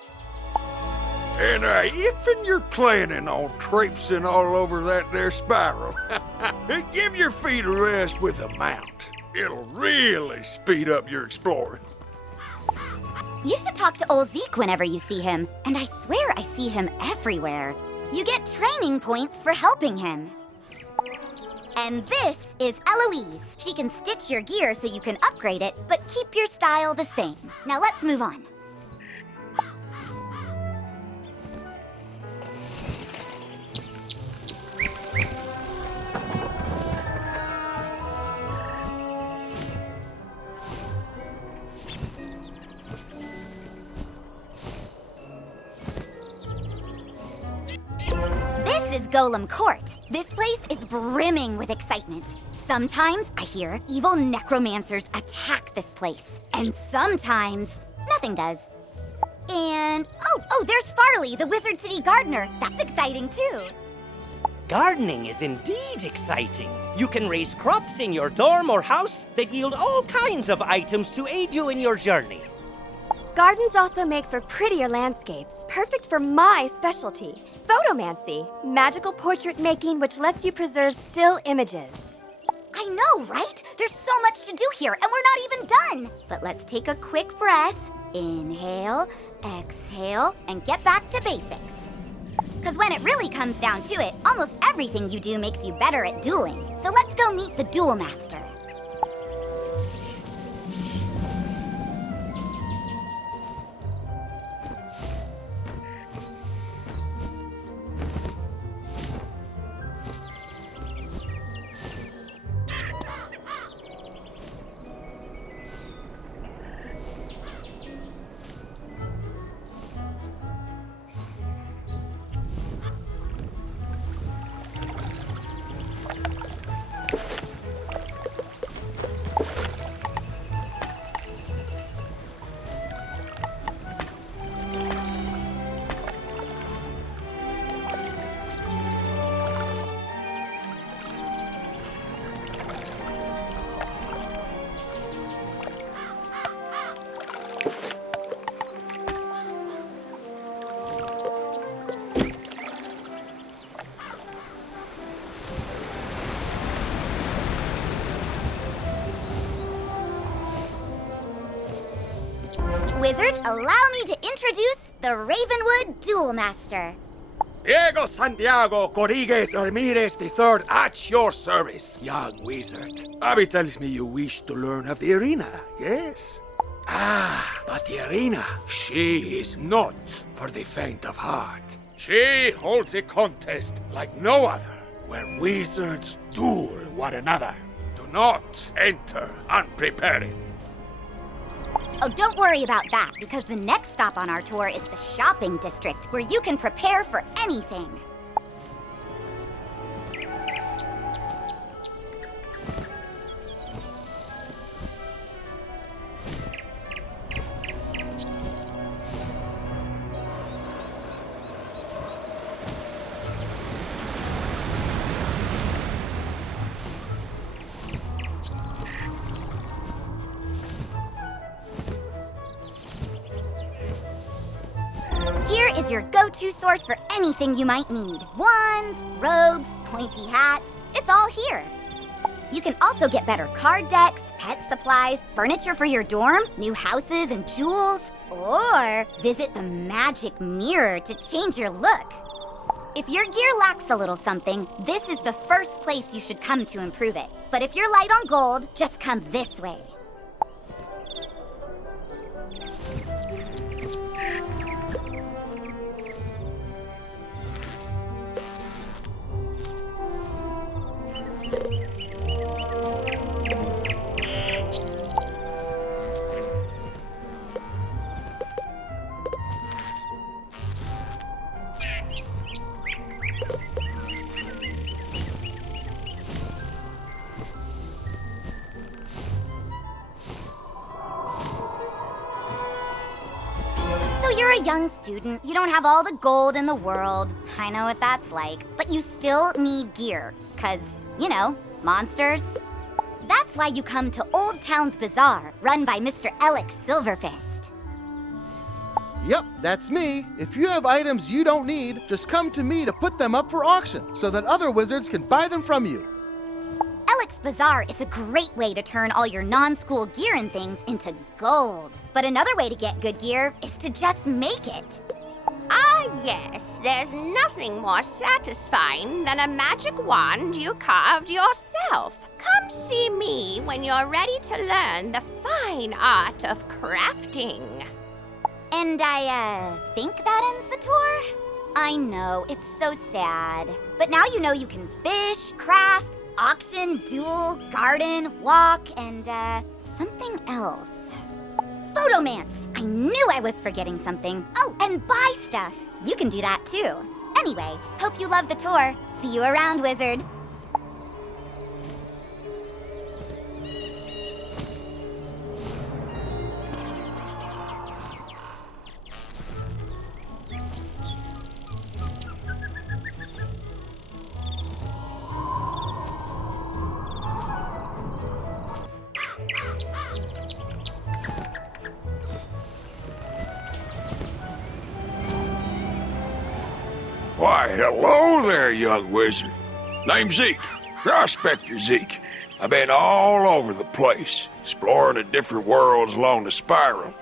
And if you're planning on traipsing all over that there spiral, give your feet a rest with a mount. It'll really speed up your exploring. You should talk to old Zeke whenever you see him, and I swear I see him everywhere. You get training points for helping him. And this is Eloise. She can stitch your gear so you can upgrade it, but keep your style the same. Now let's move on. is Golem Court. This place is brimming with excitement. Sometimes I hear evil necromancers attack this place. And sometimes nothing does. And, oh, there's Farley, the Wizard City gardener. That's exciting too. Gardening is indeed exciting. You can raise crops in your dorm or house that yield all kinds of items to aid you in your journey. Gardens also make for prettier landscapes, perfect for my specialty, photomancy, magical portrait making which lets you preserve still images. I know, right? There's so much to do here, and we're not even done. But let's take a quick breath. Inhale, exhale, and get back to basics. Because when it really comes down to it, almost everything you do makes you better at dueling. So let's go meet the Duel Master. Wizard, allow me to introduce the Ravenwood Duel Master. Diego Santiago Corrigues Ramirez III at your service, young wizard. Abby tells me you wish to learn of the arena, yes? But the arena, she is not for the faint of heart. She holds a contest like no other, where wizards duel one another. Do not enter unprepared. Oh, don't worry about that, because the next stop on our tour is the shopping district, where you can prepare for anything. Here is your go-to source for anything you might need. Wands, robes, pointy hats, it's all here. You can also get better card decks, pet supplies, furniture for your dorm, new houses and jewels, or visit the magic mirror to change your look. If your gear lacks a little something, this is the first place you should come to improve it. But if you're light on gold, just come this way. You're a young student, you don't have all the gold in the world. I know what that's like. But you still need gear, 'cause, you know, monsters. That's why you come to Old Town's Bazaar, run by Mr. Alex Silverfist. Yep, that's me. If you have items you don't need, just come to me to put them up for auction, so that other wizards can buy them from you. Alex Bazaar is a great way to turn all your non-school gear and things into gold. But another way to get good gear is to just make it. Ah, yes, there's nothing more satisfying than a magic wand you carved yourself. Come see me when you're ready to learn the fine art of crafting. And I think that ends the tour? I know, it's so sad. But now you know you can fish, craft, auction, duel, garden, walk, and something else. Photomance! I knew I was forgetting something. Oh, and buy stuff. You can do that too. Anyway, hope you love the tour. See you around, wizard. Why, hello there, young wizard. Name's Zeke, Prospector Zeke. I've been all over the place, exploring the different worlds along the spiral.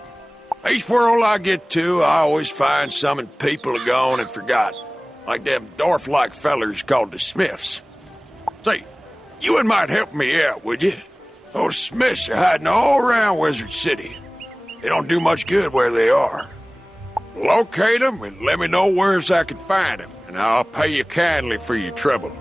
Each world I get to, I always find something people have gone and forgot, like them dwarf-like fellers called the Smiths. Say, you and might help me out, would you? Those Smiths are hiding all around Wizard City. They don't do much good where they are. Locate them and let me know where I can find them, and I'll pay you kindly for your trouble.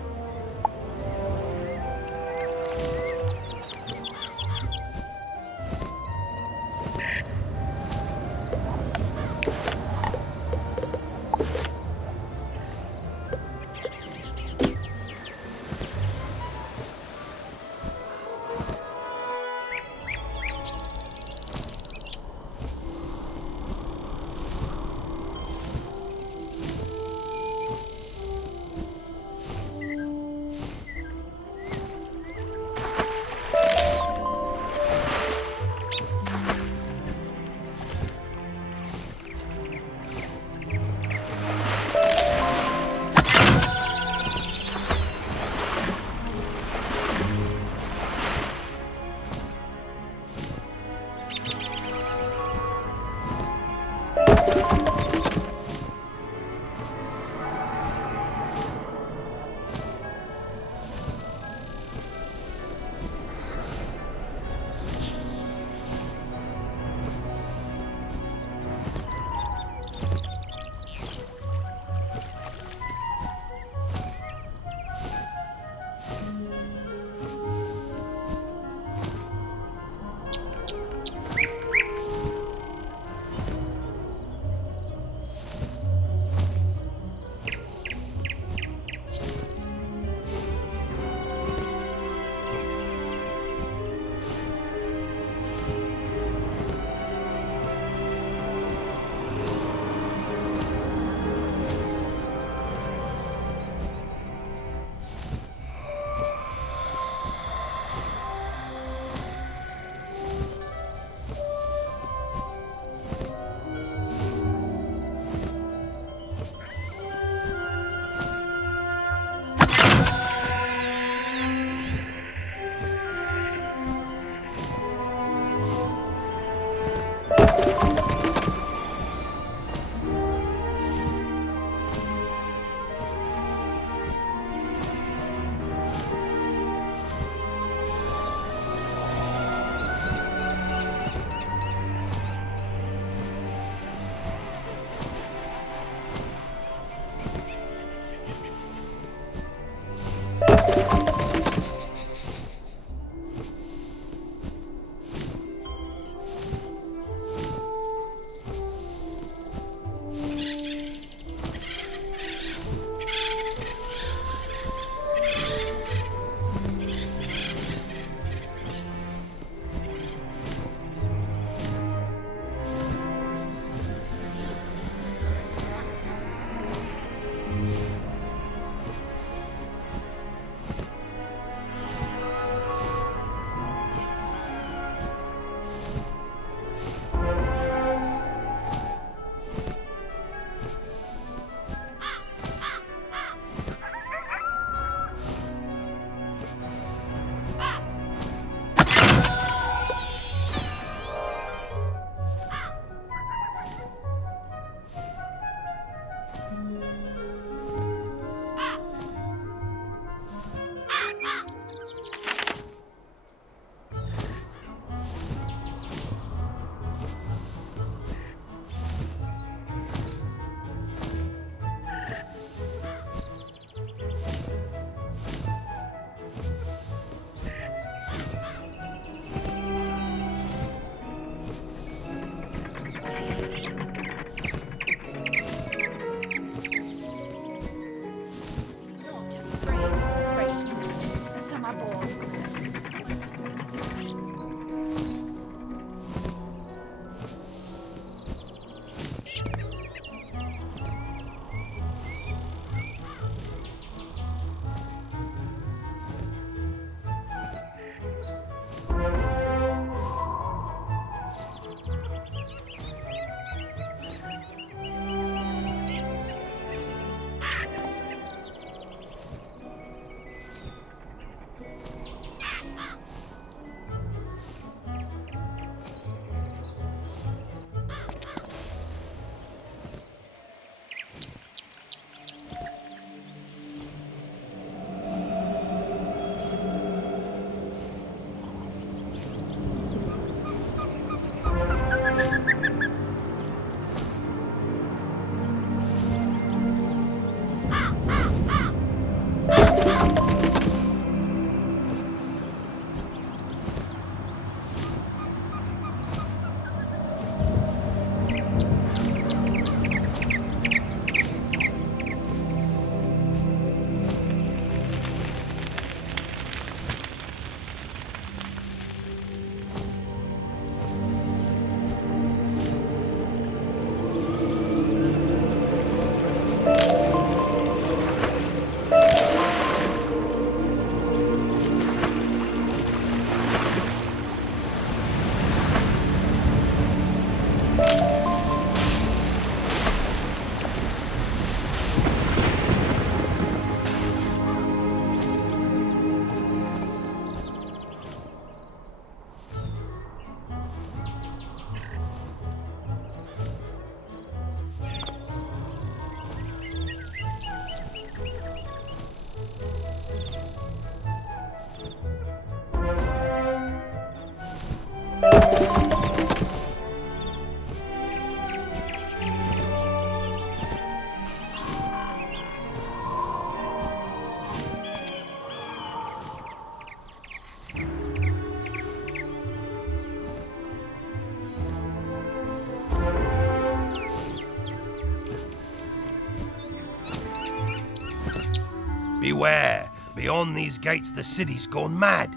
Beware. Beyond these gates, the city's gone mad.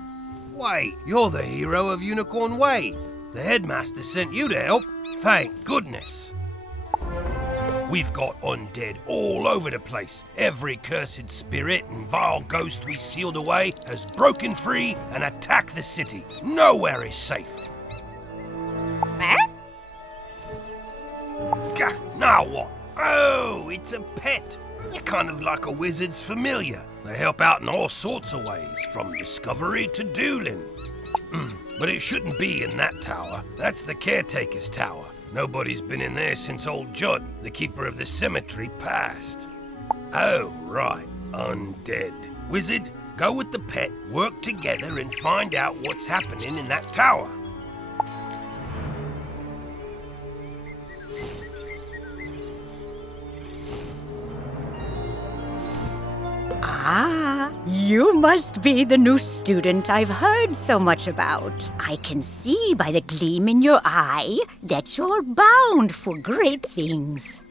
Wait, you're the hero of Unicorn Way. The headmaster sent you to help. Thank goodness. We've got undead all over the place. Every cursed spirit and vile ghost we sealed away has broken free and attacked the city. Nowhere is safe. Gah, now what? Oh, it's a pet. You're kind of like a wizard's familiar. They help out in all sorts of ways, from discovery to dueling. But it shouldn't be in that tower. That's the caretaker's tower. Nobody's been in there since old Judd, the keeper of the cemetery, passed. Oh, right, undead. Wizard, go with the pet, work together and find out what's happening in that tower. Ah, you must be the new student I've heard so much about. I can see by the gleam in your eye that you're bound for great things.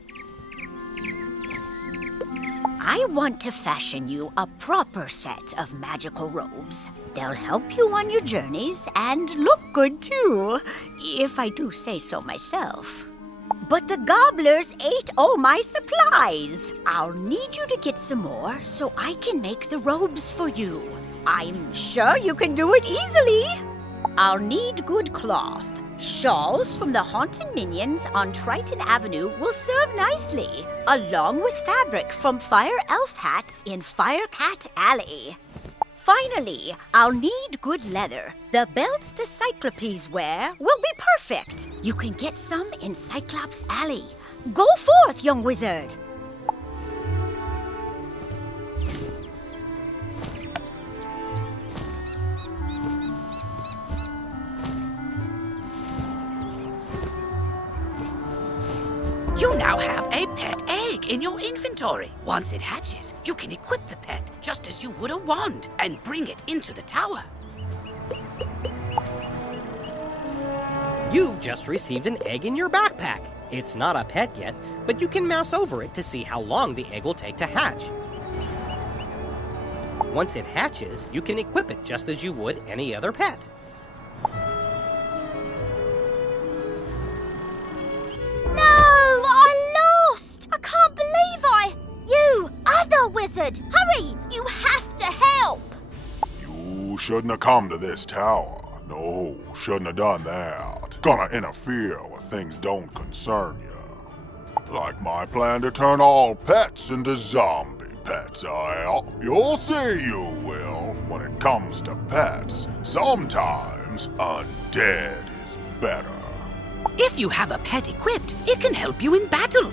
I want to fashion you a proper set of magical robes. They'll help you on your journeys and look good too, if I do say so myself. But the gobblers ate all my supplies. I'll need you to get some more so I can make the robes for you. I'm sure you can do it easily. I'll need good cloth. Shawls from the haunted minions on Triton Avenue will serve nicely, along with fabric from Fire Elf hats in Firecat Alley. Finally, I'll need good leather. The belts the Cyclopes wear will be perfect. You can get some in Cyclops Alley. Go forth, young wizard. You now have a pet egg in your inventory. Once it hatches, you can equip the pet just as you would a wand and bring it into the tower. You've just received an egg in your backpack. It's not a pet yet, but you can mouse over it to see how long the egg will take to hatch. Once it hatches, you can equip it just as you would any other pet. You, other wizard! Hurry! You have to help! You shouldn't have come to this tower. No, shouldn't have done that. Gonna interfere where things don't concern you. Like my plan to turn all pets into zombie pets, You'll see you will. When it comes to pets, sometimes undead is better. If you have a pet equipped, it can help you in battle.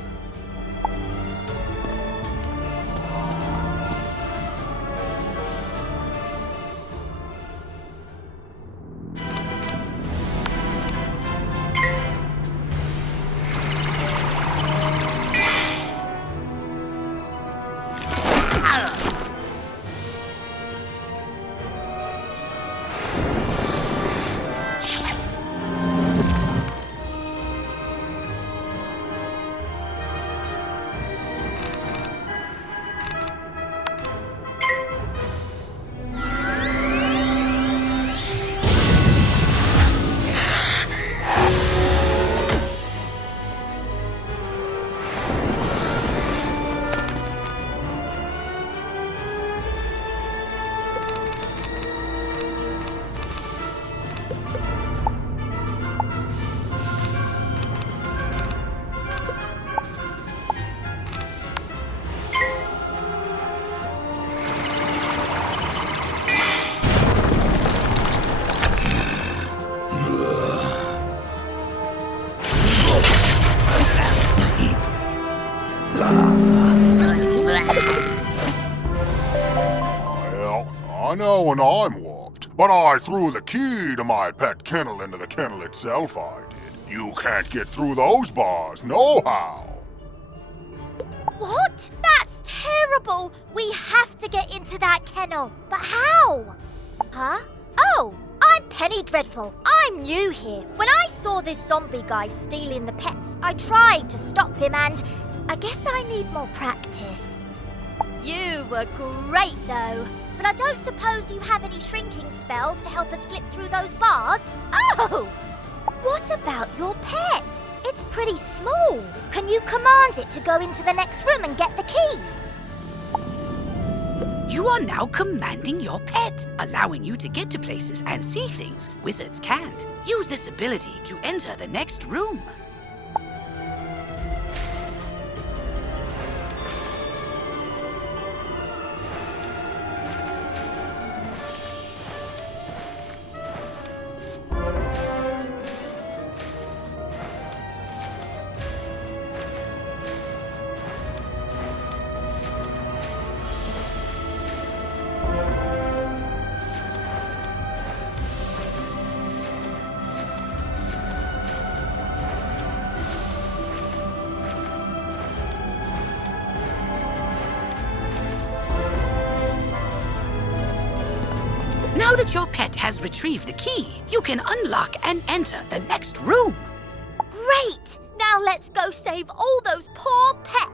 I know when I'm whooped, but I threw the key to my pet kennel into the kennel itself, I did. You can't get through those bars, nohow. What? That's terrible! We have to get into that kennel. But how? Huh? Oh, I'm Penny Dreadful. I'm new here. When I saw this zombie guy stealing the pets, I tried to stop him and I guess I need more practice. You were great, though. But I don't suppose you have any shrinking spells to help us slip through those bars? Oh! What about your pet? It's pretty small. Can you command it to go into the next room and get the key? You are now commanding your pet, allowing you to get to places and see things wizards can't. Use this ability to enter the next room. Now that your pet has retrieved the key, you can unlock and enter the next room. Great! Now let's go save all those poor pets.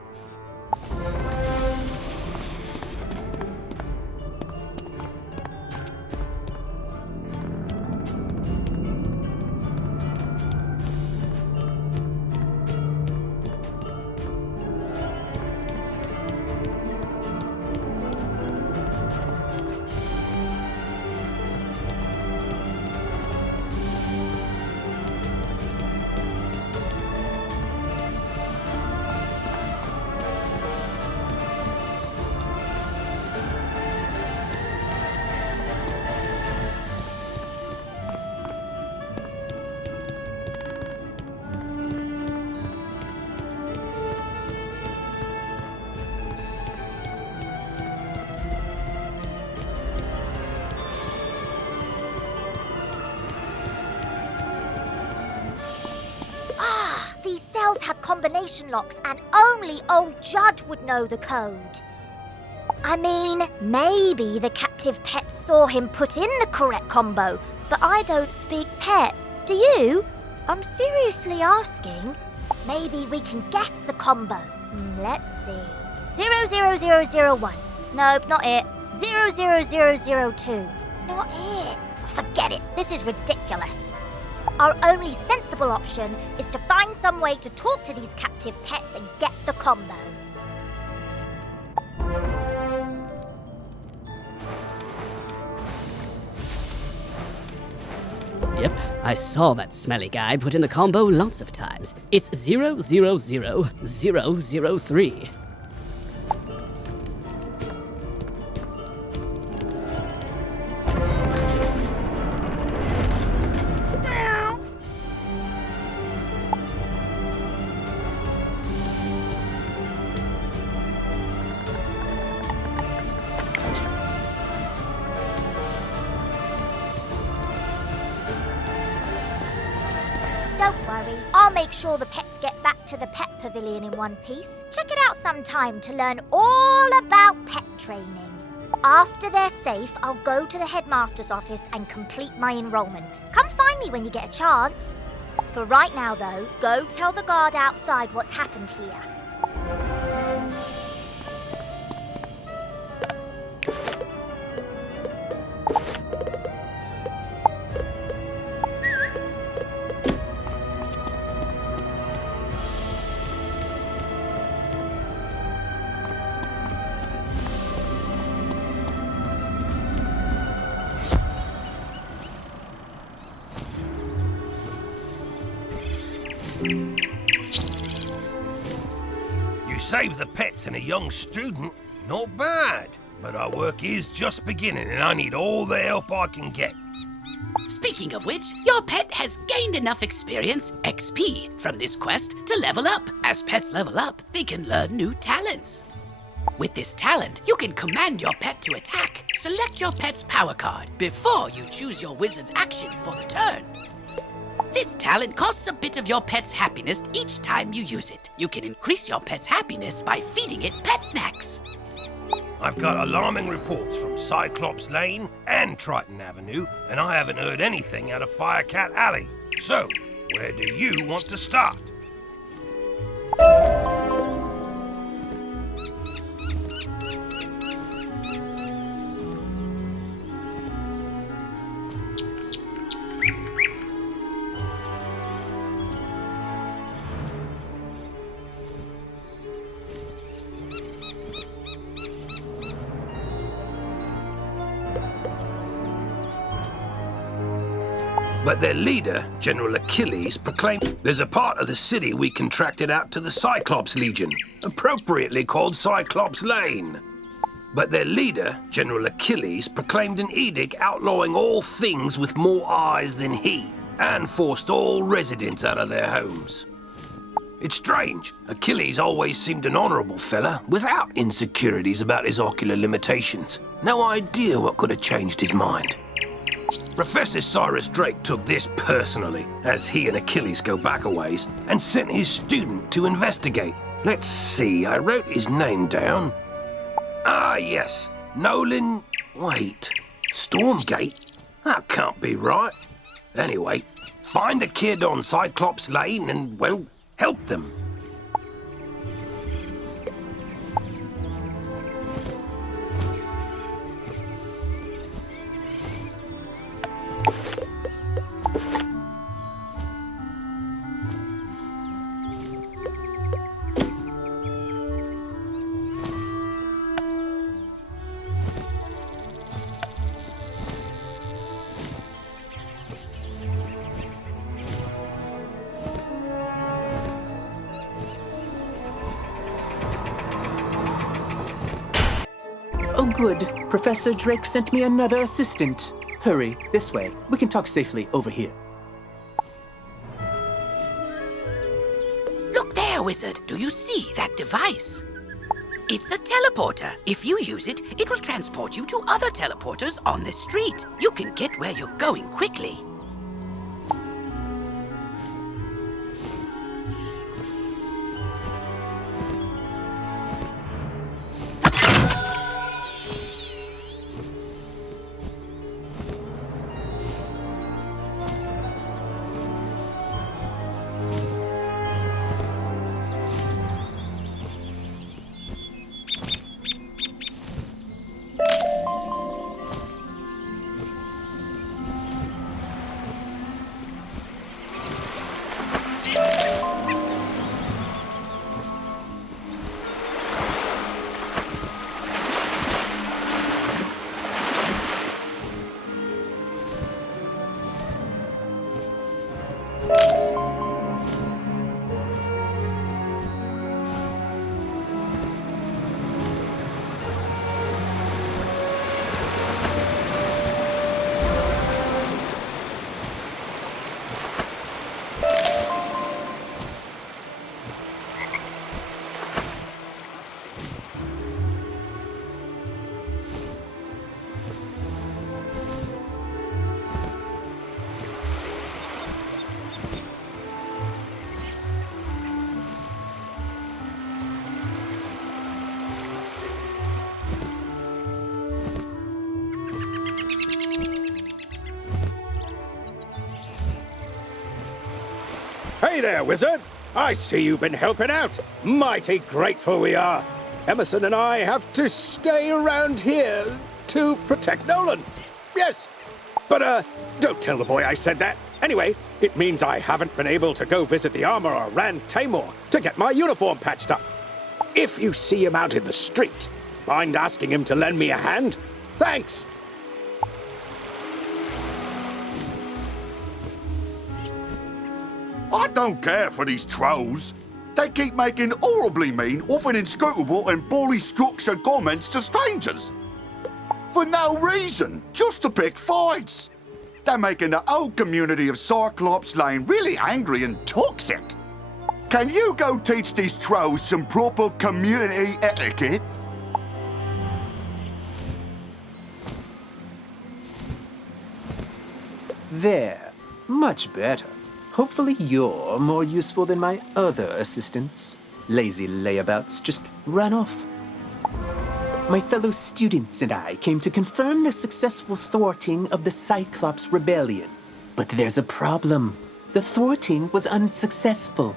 These cells have combination locks and only old Judd would know the code. I mean, maybe the captive pet saw him put in the correct combo, but I don't speak pet. Do you? I'm seriously asking. Maybe we can guess the combo. Let's see. 00001. Nope, not it. 00002. Not it. Forget it. This is ridiculous. Our only sensible option is to find some way to talk to these captive pets and get the combo. Yep, I saw that smelly guy put in the combo lots of times. It's 000003. Don't worry, I'll make sure the pets get back to the pet pavilion in one piece. Check it out sometime to learn all about pet training. After they're safe, I'll go to the headmaster's office and complete my enrollment. Come find me when you get a chance. For right now, though, go tell the guard outside what's happened here. You saved the pets and a young student. Not bad. But our work is just beginning and I need all the help I can get. Speaking of which, your pet has gained enough experience, XP, from this quest to level up. As pets level up, they can learn new talents. With this talent, you can command your pet to attack. Select your pet's power card before you choose your wizard's action for the turn. This talent costs a bit of your pet's happiness each time you use it. You can increase your pet's happiness by feeding it pet snacks. I've got alarming reports from Cyclops Lane and Triton Avenue, and I haven't heard anything out of Firecat Alley. So, where do you want to start? But their leader, General Achilles, proclaimed there's a part of the city we contracted out to the Cyclops Legion, appropriately called Cyclops Lane. But their leader, General Achilles, proclaimed an edict outlawing all things with more eyes than he, and forced all residents out of their homes. It's strange. Achilles always seemed an honorable fella, without insecurities about his ocular limitations. No idea what could have changed his mind. Professor Cyrus Drake took this personally, as he and Achilles go back a ways, and sent his student to investigate. Let's see, I wrote his name down. Ah, yes, Nolan... Wait, Stormgate? That can't be right. Anyway, find a kid on Cyclops Lane and, well, help them. Oh, good. Professor Drake sent me another assistant. Hurry, this way. We can talk safely over here. Look there, wizard. Do you see that device? It's a teleporter. If you use it, it will transport you to other teleporters on this street. You can get where you're going quickly. Hey there, wizard! I see you've been helping out. Mighty grateful we are. Emerson and I have to stay around here to protect Nolan. Yes, but don't tell the boy I said that. Anyway, it means I haven't been able to go visit the armorer Rand Tamor to get my uniform patched up. If you see him out in the street, mind asking him to lend me a hand? Thanks! I don't care for these trolls. They keep making horribly mean, often inscrutable and poorly structured comments to strangers. For no reason, just to pick fights. They're making the whole community of Cyclops Lane really angry and toxic. Can you go teach these trolls some proper community etiquette? There. Much better. Hopefully you're more useful than my other assistants. Lazy layabouts just run off. My fellow students and I came to confirm the successful thwarting of the Cyclops Rebellion. But there's a problem. The thwarting was unsuccessful,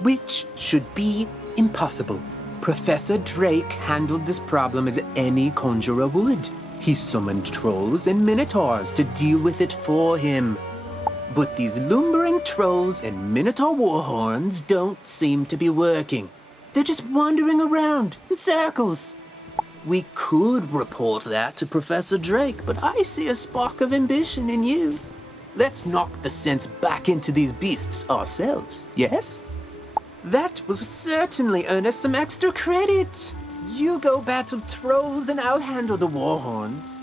which should be impossible. Professor Drake handled this problem as any conjurer would. He summoned trolls and minotaurs to deal with it for him. But these lumbering trolls and minotaur warhorns don't seem to be working. They're just wandering around in circles. We could report that to Professor Drake, but I see a spark of ambition in you. Let's knock the sense back into these beasts ourselves, yes? That will certainly earn us some extra credit. You go battle trolls and I'll handle the war horns.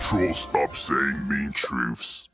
Troll, stop saying mean truths.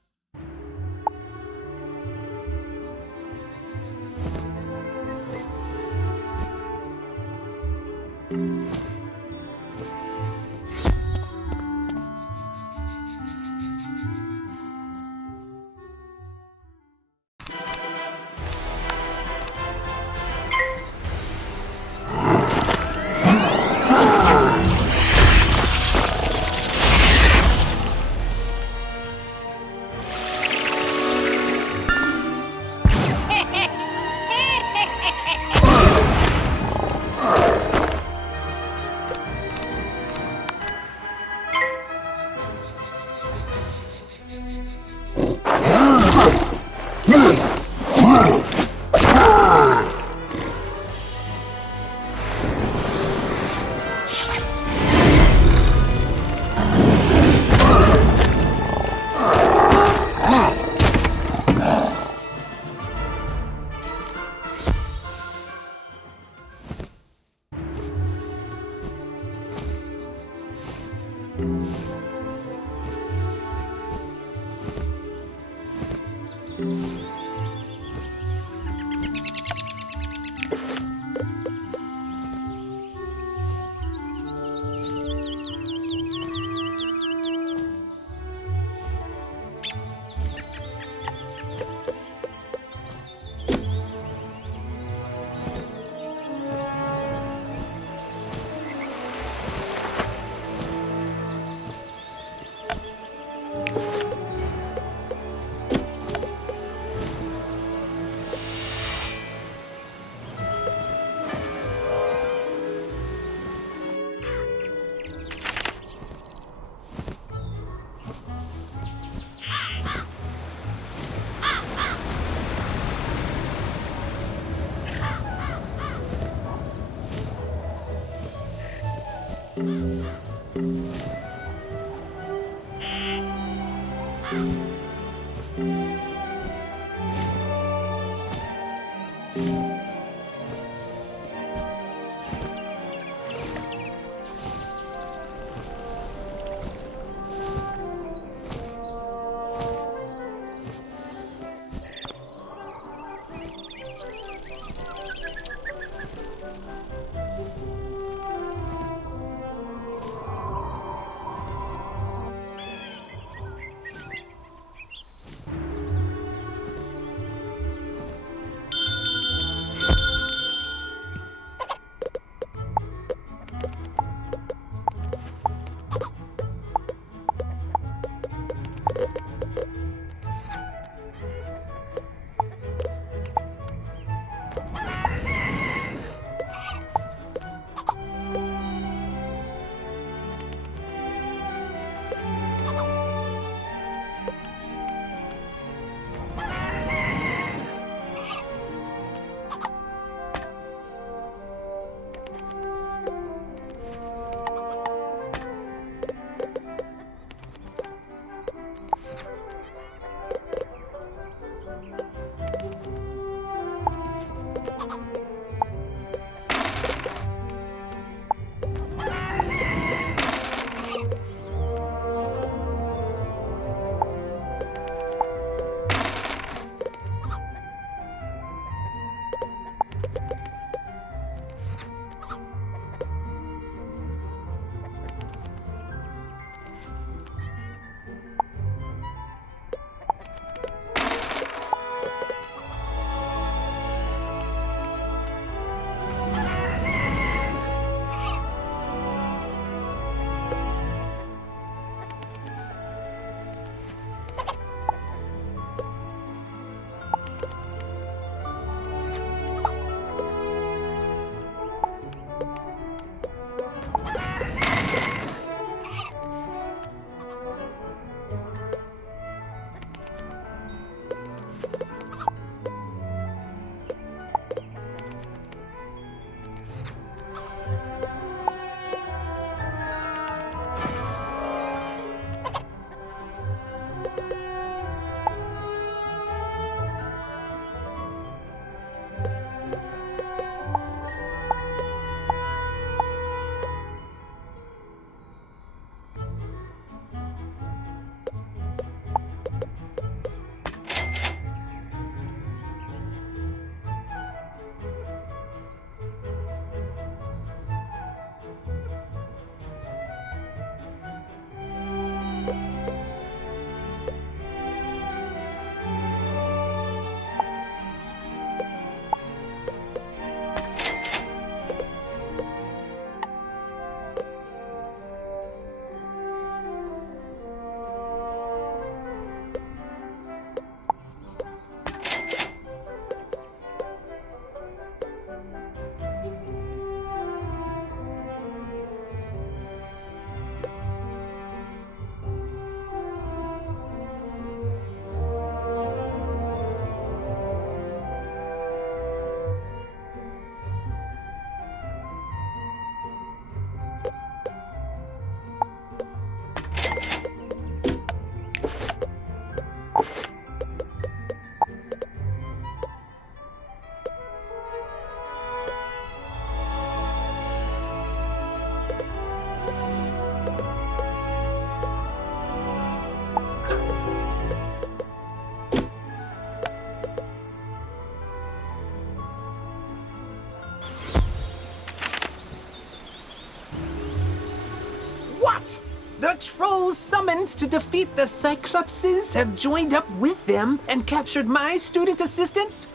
The trolls summoned to defeat the Cyclopses have joined up with them and captured my student assistants?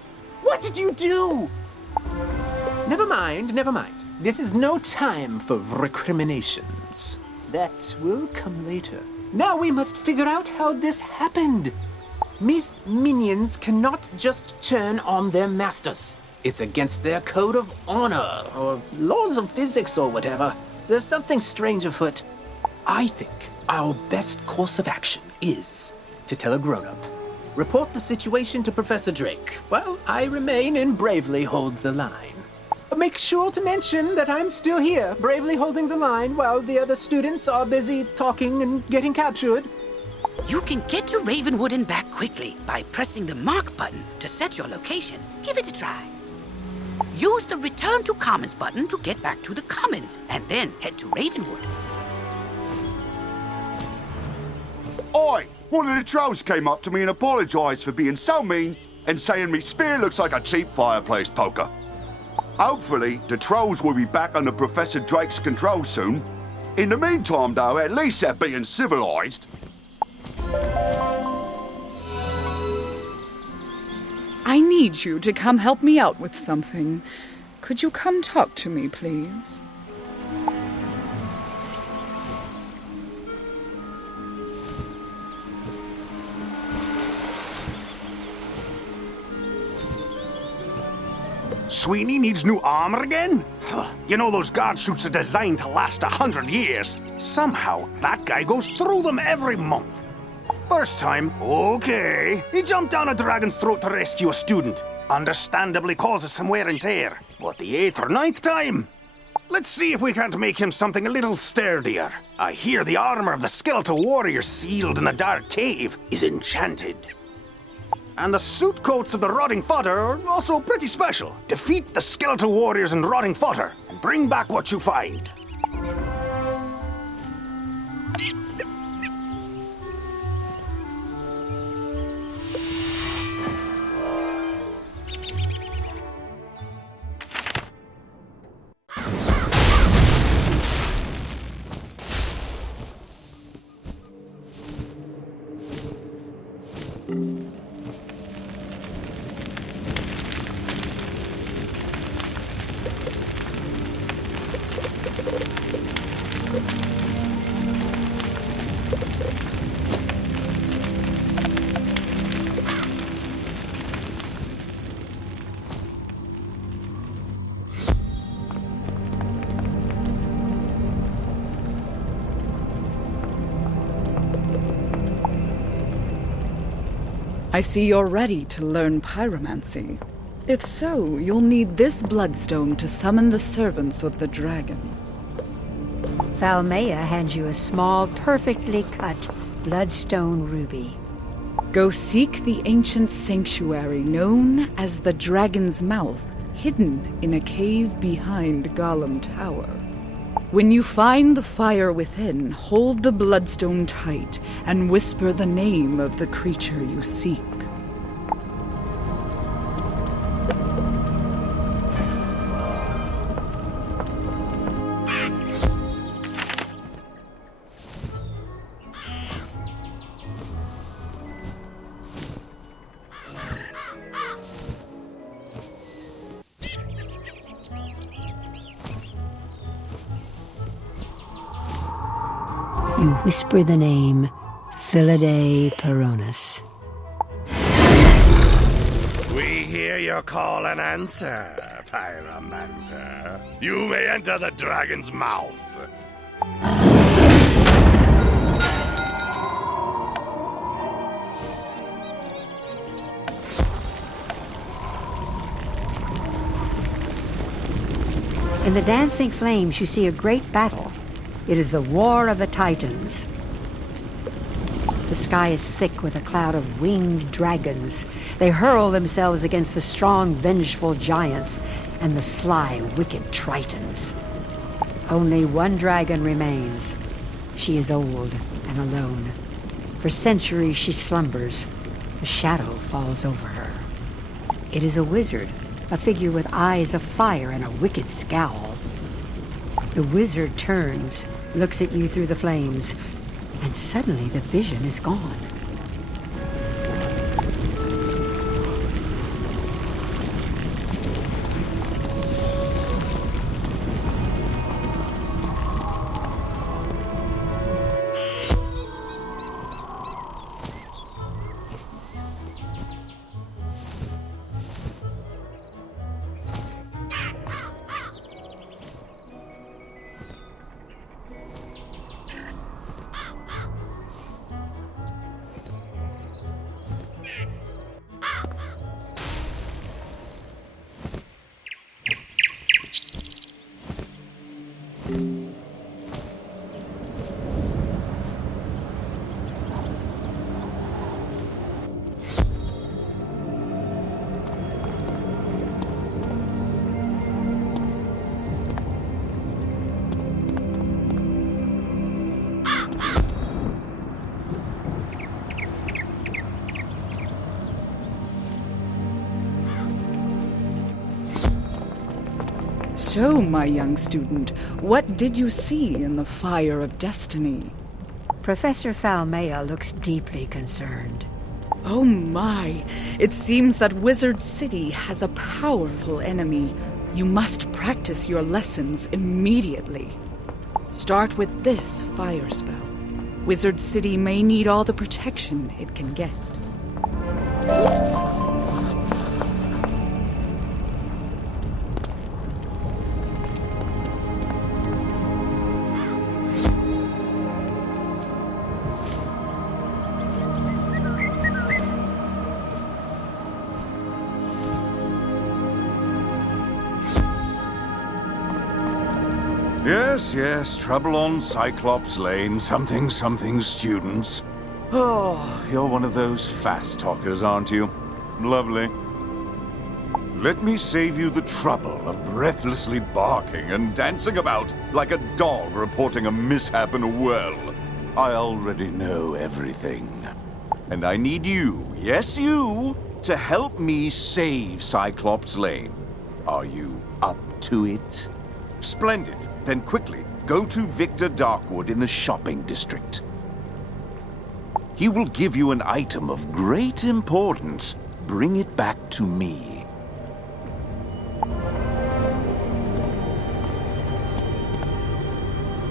What did you do? Never mind, never mind. This is no time for recriminations. That will come later. Now we must figure out how this happened. Myth minions cannot just turn on their masters. It's against their code of honor, or laws of physics, or whatever. There's something strange afoot. I think our best course of action is to tell a grown-up. Report the situation to Professor Drake, while I remain and bravely hold the line. Make sure to mention that I'm still here, bravely holding the line while the other students are busy talking and getting captured. You can get to Ravenwood and back quickly by pressing the mark button to set your location. Give it a try. Use the Return to Commons button to get back to the Commons, and then head to Ravenwood. Oi! One of the trolls came up to me and apologised for being so mean and saying me spear looks like a cheap fireplace poker. Hopefully, the trolls will be back under Professor Drake's control soon. In the meantime, though, at least they're being civilised. I need you to come help me out with something. Could you come talk to me, please? Sweeney needs new armor again? You know those guard suits are designed to last 100 years. Somehow, that guy goes through them every month. First time, okay. He jumped down a dragon's throat to rescue a student. Understandably causes some wear and tear. But the 8th or 9th time? Let's see if we can't make him something a little sturdier. I hear the armor of the skeletal warrior sealed in the dark cave is enchanted. And the suit coats of the Rotting Fodder are also pretty special. Defeat the skeletal warriors in Rotting Fodder and bring back what you find. I see you're ready to learn pyromancy. If so, you'll need this bloodstone to summon the servants of the dragon. Falmea hands you a small, perfectly cut bloodstone ruby. Go seek the ancient sanctuary known as the Dragon's Mouth, hidden in a cave behind Golem Tower. When you find the fire within, hold the bloodstone tight and whisper the name of the creature you seek. You whisper the name Philaday Peronis. We hear your call and answer, Pyromancer. You may enter the dragon's mouth. In the dancing flames, you see a great battle. It is the War of the Titans. The sky is thick with a cloud of winged dragons. They hurl themselves against the strong, vengeful giants and the sly, wicked Tritons. Only one dragon remains. She is old and alone. For centuries she slumbers. A shadow falls over her. It is a wizard, a figure with eyes of fire and a wicked scowl. The wizard turns, looks at you through the flames, and suddenly the vision is gone. So, my young student, what did you see in the Fire of Destiny? Professor Falmea looks deeply concerned. Oh my! It seems that Wizard City has a powerful enemy. You must practice your lessons immediately. Start with this fire spell. Wizard City may need all the protection it can get. Yes, yes, trouble on Cyclops Lane, something students. Oh, you're one of those fast talkers, aren't you? Lovely. Let me save you the trouble of breathlessly barking and dancing about like a dog reporting a mishap in a well. I already know everything. And I need you, yes you, to help me save Cyclops Lane. Are you up to it? Splendid. Then quickly, go to Victor Darkwood in the shopping district. He will give you an item of great importance. Bring it back to me.